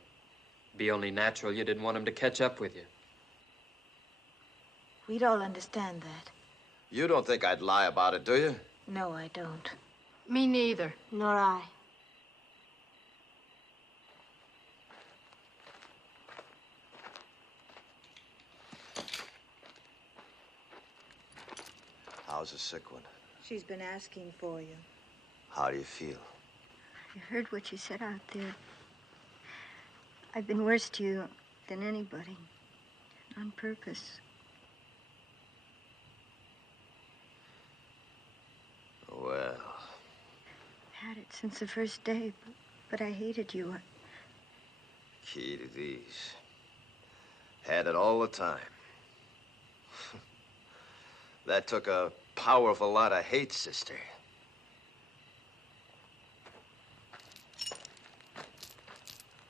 Be only natural you didn't want them to catch up with you. We'd all understand that. You don't think I'd lie about it, do you? No, I don't. Me neither. Nor I. How's the sick one? She's been asking for you. How do you feel? I heard what you said out there. I've been worse to you than anybody. On purpose. Well... I've had it since the first day, but I hated you. Key to these. Had it all the time. That took a powerful lot of hate, sister.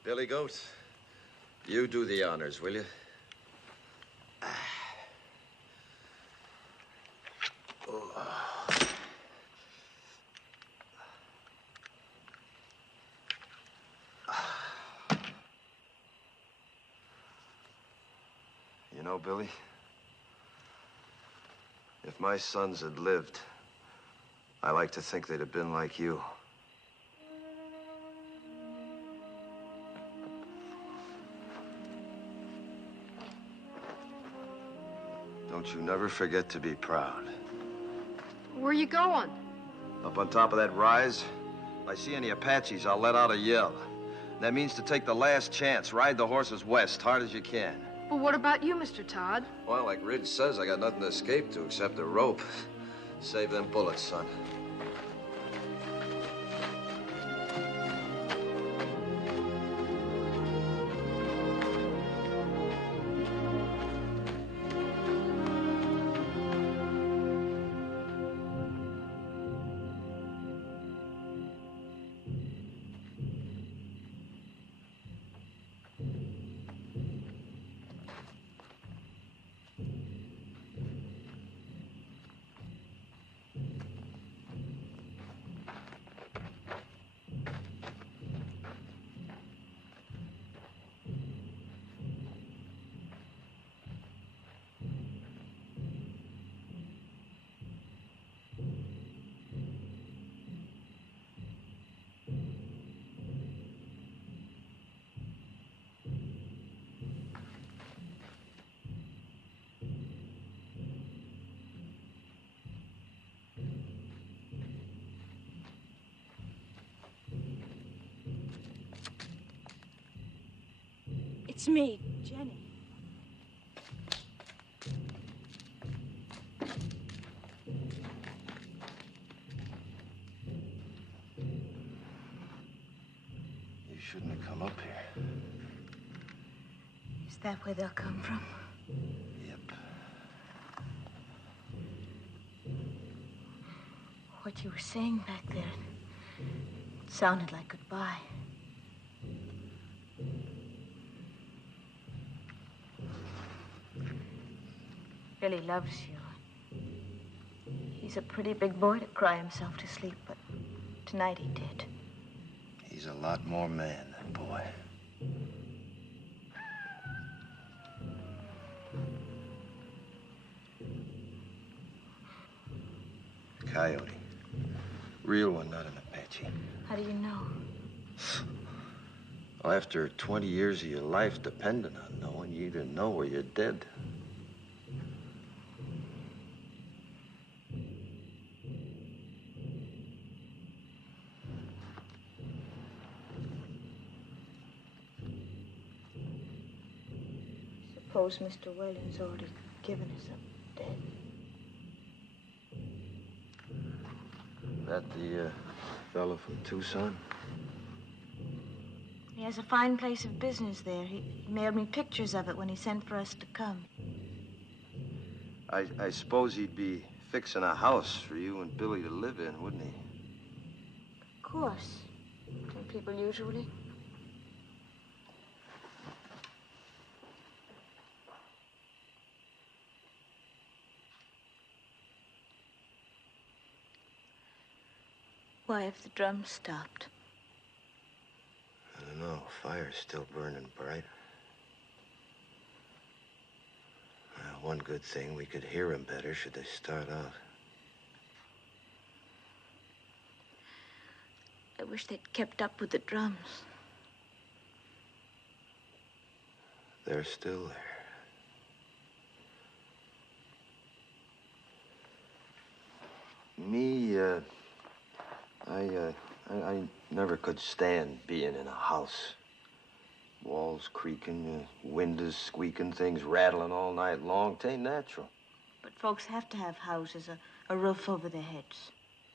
Billy Goat, you do the honors, will you? You know, Billy, if my sons had lived, I like to think they'd have been like you. Don't you never forget to be proud. Where you going? Up on top of that rise, if I see any Apaches, I'll let out a yell. That means to take the last chance, ride the horses west, hard as you can. Well, what about you, Mr. Todd? Well, like Ridge says, I got nothing to escape to except a rope. Save them bullets, son. It's me, Jenny. You shouldn't have come up here. Is that where they'll come from? Yep. What you were saying back there, it sounded like goodbye. Billy loves you. He's a pretty big boy to cry himself to sleep, but tonight he did. He's a lot more man than boy. Coyote. Real one, not an Apache. How do you know? Well, after 20 years of your life depending on knowing, you either know or you're dead. suppose Mr. Whalen's already given us up dead. That the fellow from Tucson? He has a fine place of business there. He mailed me pictures of it when he sent for us to come. I suppose he'd be fixing a house for you and Billy to live in, wouldn't he? Of course. Don't people usually? Why have the drums stopped? I don't know. Fire's still burning bright. One good thing, we could hear them better should they start out. I wish they'd kept up with the drums. They're still there. Me, I never could stand being in a house. Walls creaking, windows squeaking, things rattling all night long. 'Tain't natural. But folks have to have houses, a roof over their heads.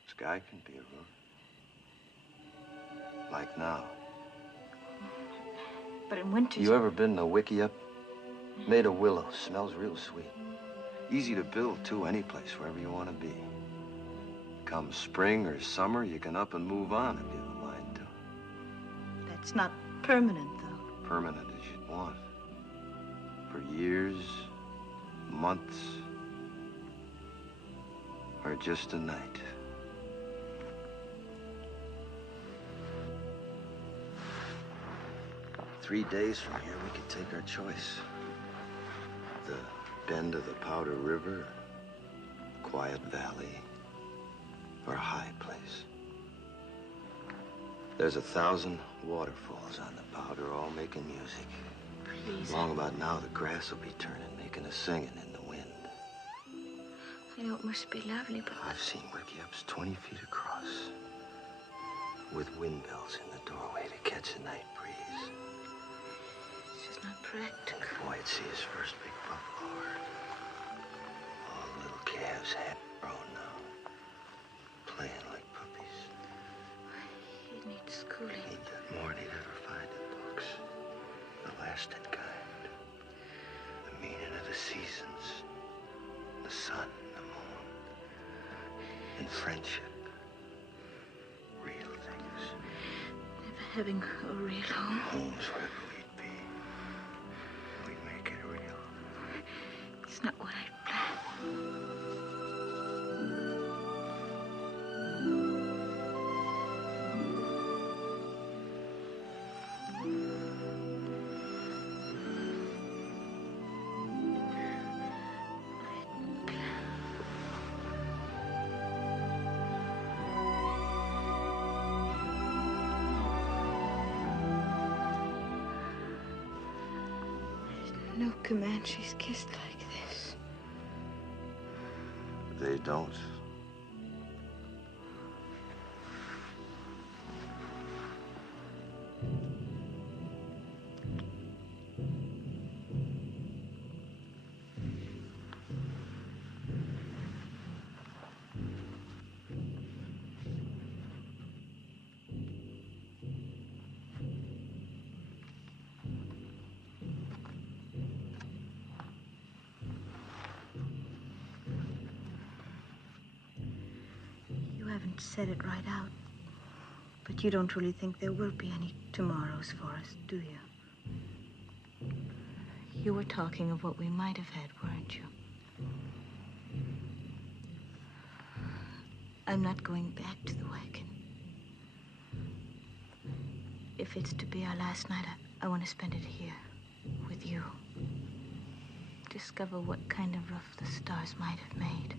Sky can be a roof. Like now. But in winter... You ever been to Wickiup? Made of willow. Smells real sweet. Easy to build, too, any place, wherever you want to be. Come spring or summer, you can up and move on if you have a mind to. That's not permanent, though. Permanent as you'd want. For years, months, or just a night. Three days from here, we could take our choice. The bend of the Powder River, quiet valley, or a high place. There's 1,000 waterfalls on the Powder, all making music. Please. Long about now, the grass will be turning, making a singing in the wind. I know it must be lovely, but... I've seen Wickiups 20 feet across, with windmills in the doorway to catch a night breeze. It's just not practical. And the boy'd see his first big buffalo herd. All the little calves half grown now, playing like puppies. He needs schooling. He'd get more than he'd ever find in books. The lasting kind. The meaning of the seasons. The sun, the moon. And friendship. Real things. Never having a real home. Home's wherever we'd be. We'd make it real. It's not what I planned. No Comanches kissed like this. They don't. You haven't said it right out, but you don't really think there will be any tomorrows for us, do you? You were talking of what we might have had, weren't you? I'm not going back to the wagon. If it's to be our last night, I want to spend it here, with you. Discover what kind of roof the stars might have made.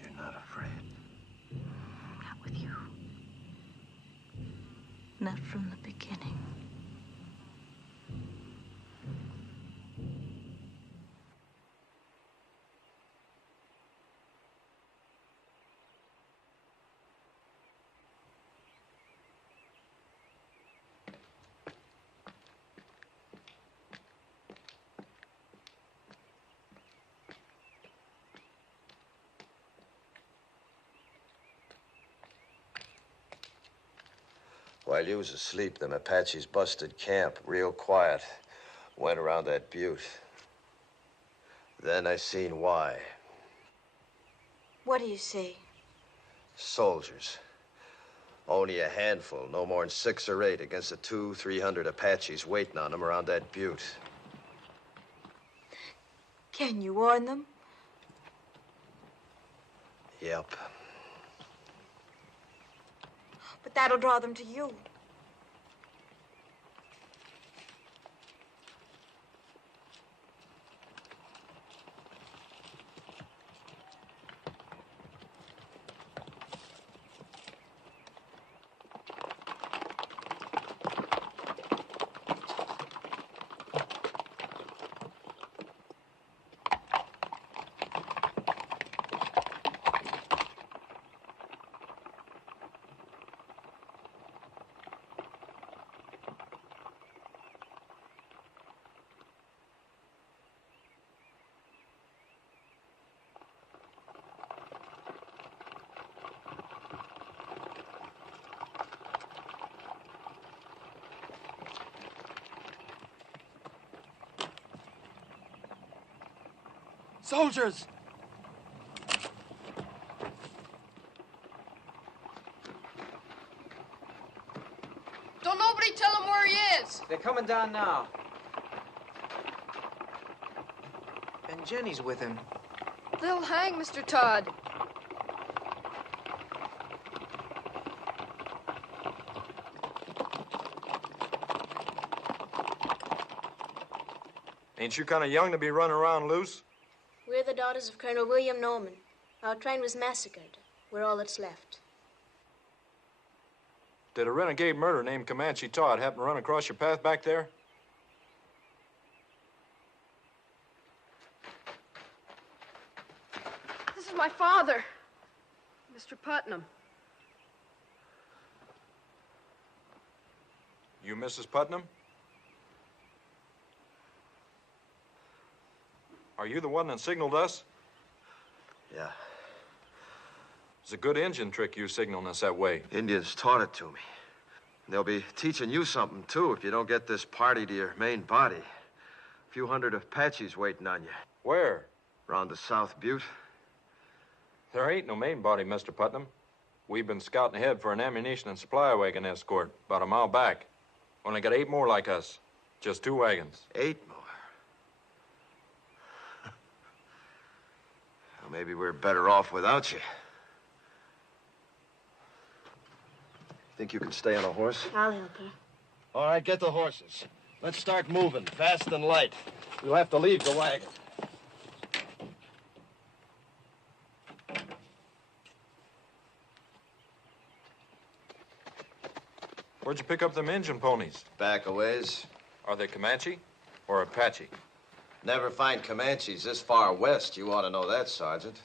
You're not afraid. Not with you. Not from the beginning. While you was asleep, them Apaches busted camp real quiet. Went around that butte. Then I seen why. What do you see? Soldiers. Only a handful, no more than 6 or 8 against the 200-300 Apaches waiting on them around that butte. Can you warn them? Yep. But that'll draw them to you. Soldiers! Don't nobody tell him where he is. They're coming down now. And Jenny's with him. They'll hang Mr. Todd. Ain't you kind of young to be running around loose? We're the daughters of Colonel William Norman. Our train was massacred. We're all that's left. Did a renegade murderer named Comanche Todd happen to run across your path back there? This is my father, Mr. Putnam. You Mrs. Putnam? Are you the one that signaled us? Yeah. It's a good Indian trick you signaling us that way. Indians taught it to me. They'll be teaching you something, too, if you don't get this party to your main body. A few hundred Apaches waiting on you. Where? Around the South Butte. There ain't no main body, Mr. Putnam. We've been scouting ahead for an ammunition and supply wagon escort about a mile back. Only got 8 more like us. Just 2 wagons. 8 more? Well, maybe we're better off without you. Think you can stay on a horse? I'll help her. All right, get the horses. Let's start moving, fast and light. We'll have to leave the wagon. Where'd you pick up them engine ponies? Back a ways. Are they Comanche or Apache? Never find Comanches this far west. You ought to know that, Sergeant.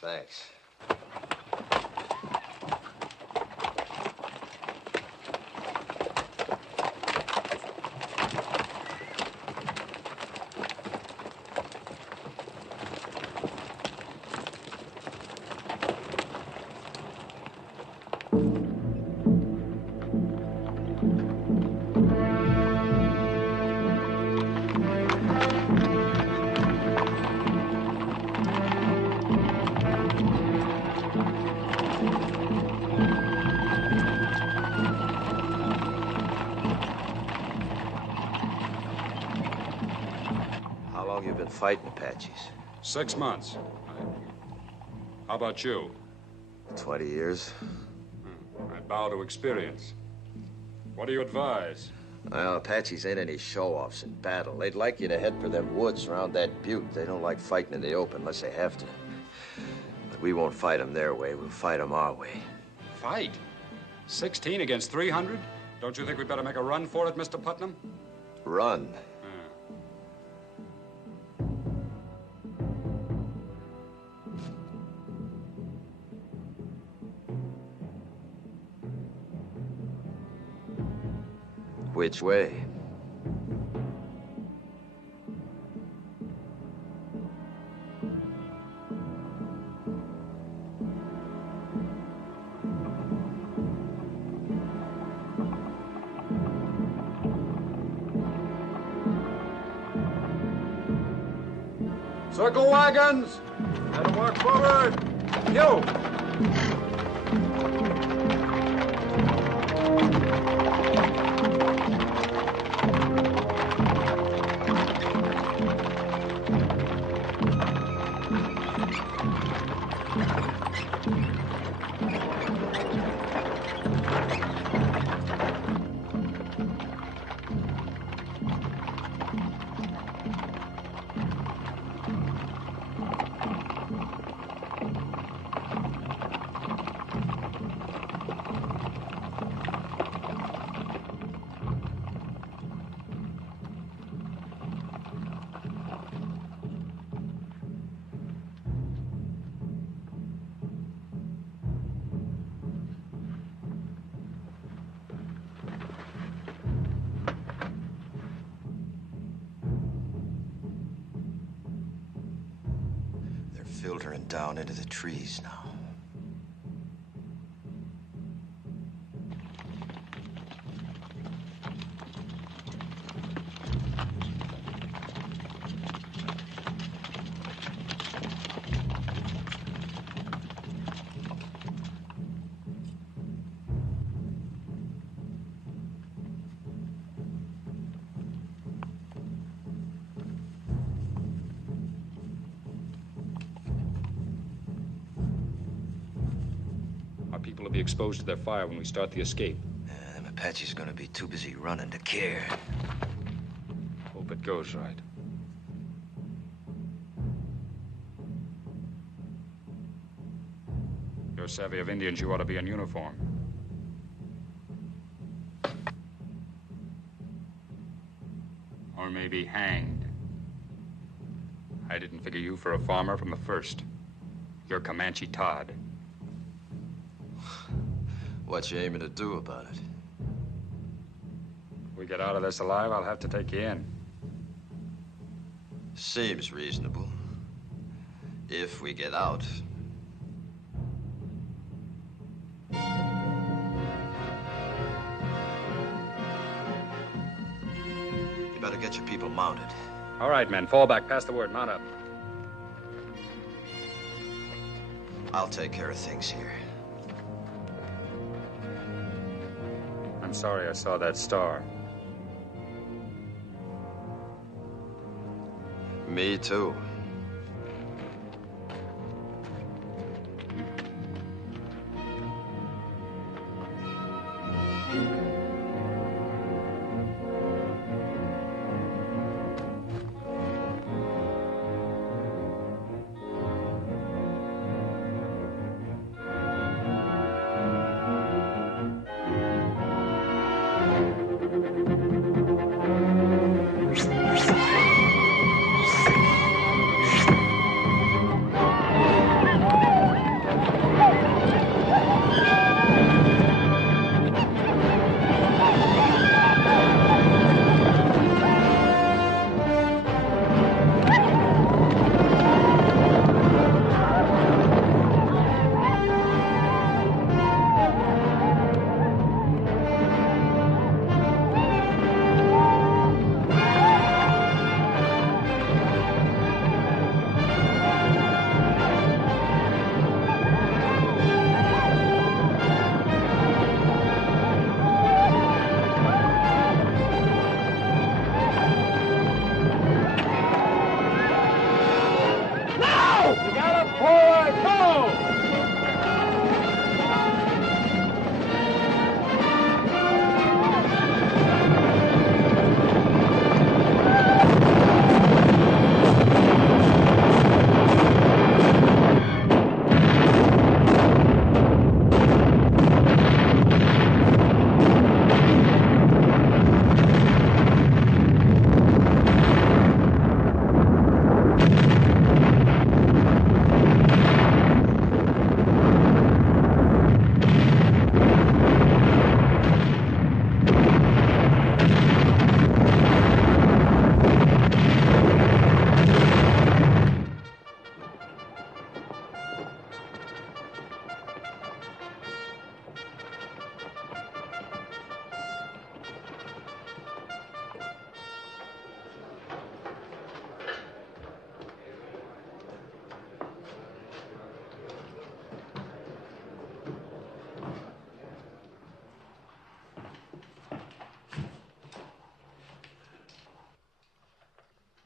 Thanks. Fighting Apaches. 6 months. How about you? 20 years. I bow to experience. What do you advise? Well, Apaches ain't any show-offs in battle. They'd like you to head for them woods around that butte. They don't like fighting in the open unless they have to. But we won't fight them their way. We'll fight them our way. Fight? 16 against 300? Don't you think we better make a run for it, Mr. Putnam? Run? Which way? Circle wagons! Let them walk forward! You! Filtering down into the trees now. People will be exposed to their fire when we start the escape. Them Apaches are gonna be too busy running to care. Hope it goes right. You're savvy of Indians, you ought to be in uniform. Or maybe hanged. I didn't figure you for a farmer from the first. You're Comanche Todd. What you aiming to do about it? If we get out of this alive, I'll have to take you in. Seems reasonable. If we get out. You better get your people mounted. All right, men, fall back. Pass the word. Mount up. I'll take care of things here. I'm sorry I saw that star. Me too.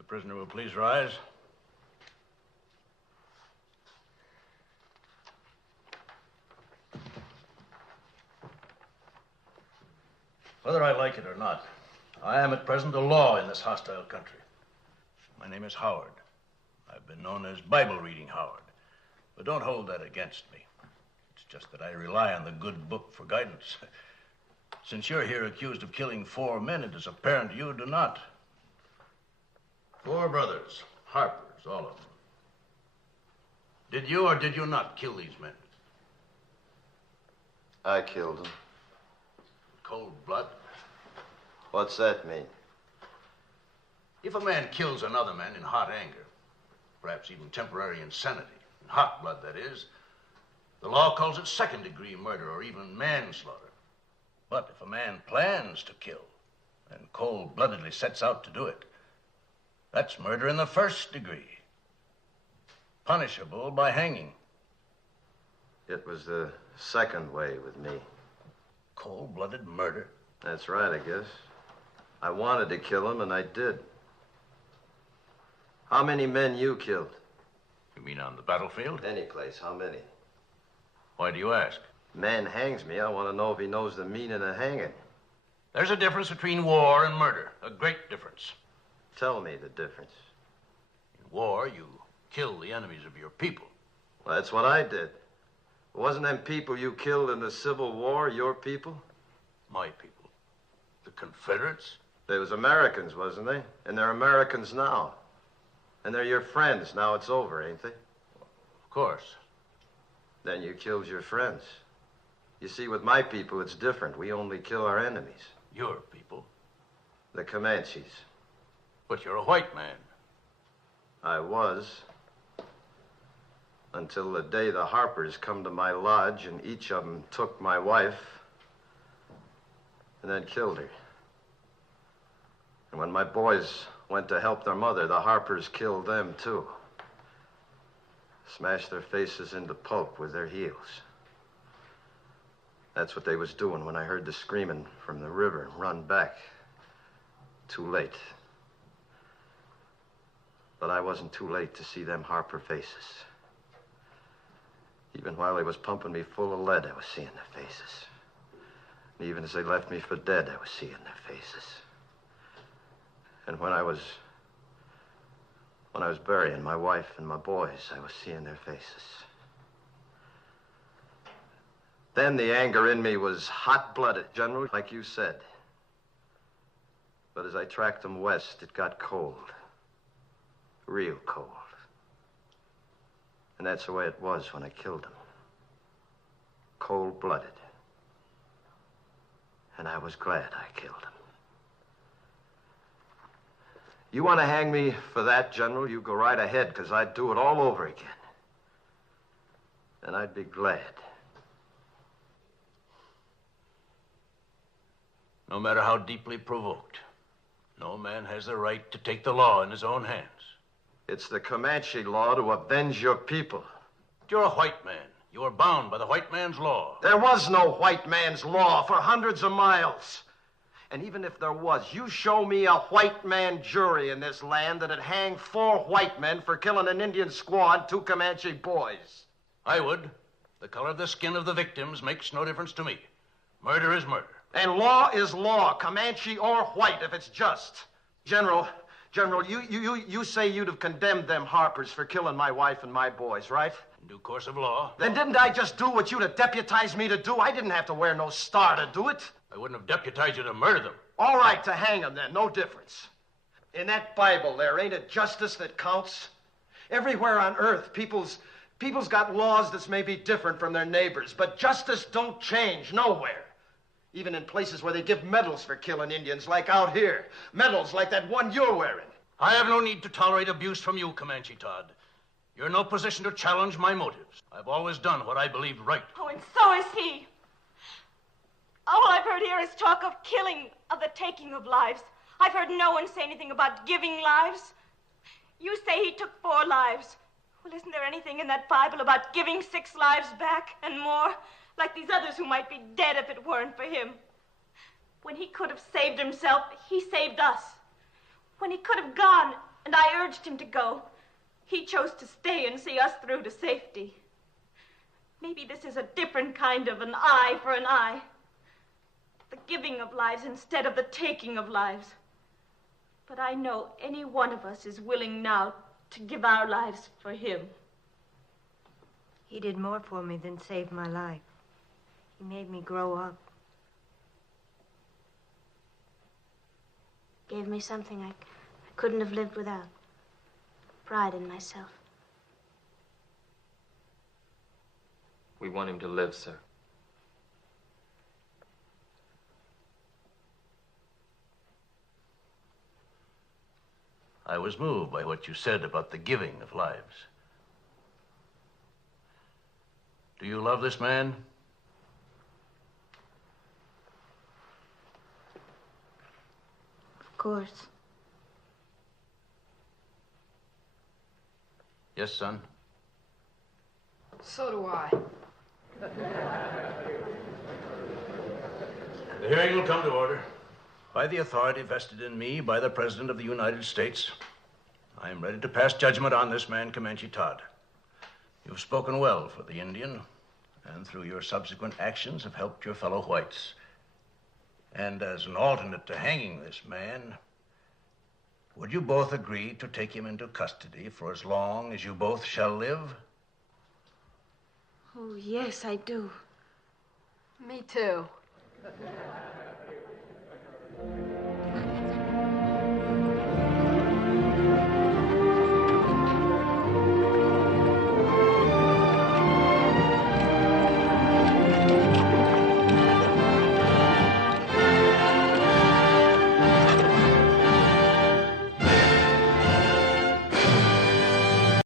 The prisoner will please rise. Whether I like it or not, I am at present a law in this hostile country. My name is Howard. I've been known as Bible-reading Howard. But don't hold that against me. It's just that I rely on the good book for guidance. Since you're here accused of killing 4 men, it is apparent you do not. 4 brothers, Harpers, all of them. Did you or did you not kill these men? I killed them. Cold blood? What's that mean? If a man kills another man in hot anger, perhaps even temporary insanity, in hot blood, that is, the law calls it second-degree murder or even manslaughter. But if a man plans to kill and cold-bloodedly sets out to do it, that's murder in the first degree, punishable by hanging. It was the second way with me. Cold-blooded murder? That's right, I guess. I wanted to kill him, and I did. How many men you killed? You mean on the battlefield? Any place. How many? Why do you ask? Man hangs me. I want to know if he knows the meaning of hanging. There's a difference between war and murder. A great difference. Tell me the difference. In war, you kill the enemies of your people. Well, that's what I did. Wasn't them people you killed in the Civil War your people? My people. The Confederates? They was Americans, wasn't they? And they're Americans now. And they're your friends. Now it's over, ain't they? Of course. Then you killed your friends. You see, with my people, it's different. We only kill our enemies. Your people? The Comanches. But you're a white man. I was. Until the day the Harpers come to my lodge and each of them took my wife and then killed her. And when my boys went to help their mother, the Harpers killed them, too. Smashed their faces into pulp with their heels. That's what they was doing when I heard the screaming from the river and run back. Too late. But I wasn't too late to see them Harper faces. Even while they was pumping me full of lead, I was seeing their faces. And even as they left me for dead, I was seeing their faces. And when I was burying my wife and my boys, I was seeing their faces. Then the anger in me was hot-blooded, General, like you said. But as I tracked them west, it got cold. Real cold. And that's the way it was when I killed them. Cold-blooded. And I was glad I killed them. You want to hang me for that, General, you go right ahead, because I'd do it all over again. And I'd be glad. No matter how deeply provoked, no man has the right to take the law in his own hands. It's the Comanche law to avenge your people. You're a white man. You are bound by the white man's law. There was no white man's law for hundreds of miles. And even if there was, you show me a white man jury in this land that'd hang 4 white men for killing an Indian squaw and 2 Comanche boys. I would. The color of the skin of the victims makes no difference to me. Murder is murder. And law is law, Comanche or white, if it's just. General, you say you'd have condemned them Harpers for killing my wife and my boys, right? In due course of law. Then didn't I just do what you'd have deputized me to do? I didn't have to wear no star to do it. I wouldn't have deputized you to murder them. All right, to hang them then, no difference. In that Bible there, ain't it justice that counts? Everywhere on earth, people's got laws that's maybe different from their neighbors, but justice don't change nowhere. Even in places where they give medals for killing Indians, like out here. Medals like that one you're wearing. I have no need to tolerate abuse from you, Comanche Todd. You're in no position to challenge my motives. I've always done what I believed right. Oh, and so is he. All I've heard here is talk of killing, of the taking of lives. I've heard no one say anything about giving lives. You say he took 4 lives. Well, isn't there anything in that Bible about giving 6 lives back and more? Like these others who might be dead if it weren't for him. When he could have saved himself, he saved us. When he could have gone, and I urged him to go. He chose to stay and see us through to safety. Maybe this is a different kind of an eye for an eye. The giving of lives instead of the taking of lives. But I know any one of us is willing now to give our lives for him. He did more for me than save my life. He made me grow up. Gave me something I couldn't have lived without. Pride in myself. We want him to live, sir. I was moved by what you said about the giving of lives. Do you love this man? Of course. Yes, son? So do I. The hearing will come to order. By the authority vested in me by the President of the United States, I am ready to pass judgment on this man, Comanche Todd. You've spoken well for the Indian, and through your subsequent actions have helped your fellow whites. And as an alternate to hanging this man, would you both agree to take him into custody for as long as you both shall live? Oh, yes, I do. Me too.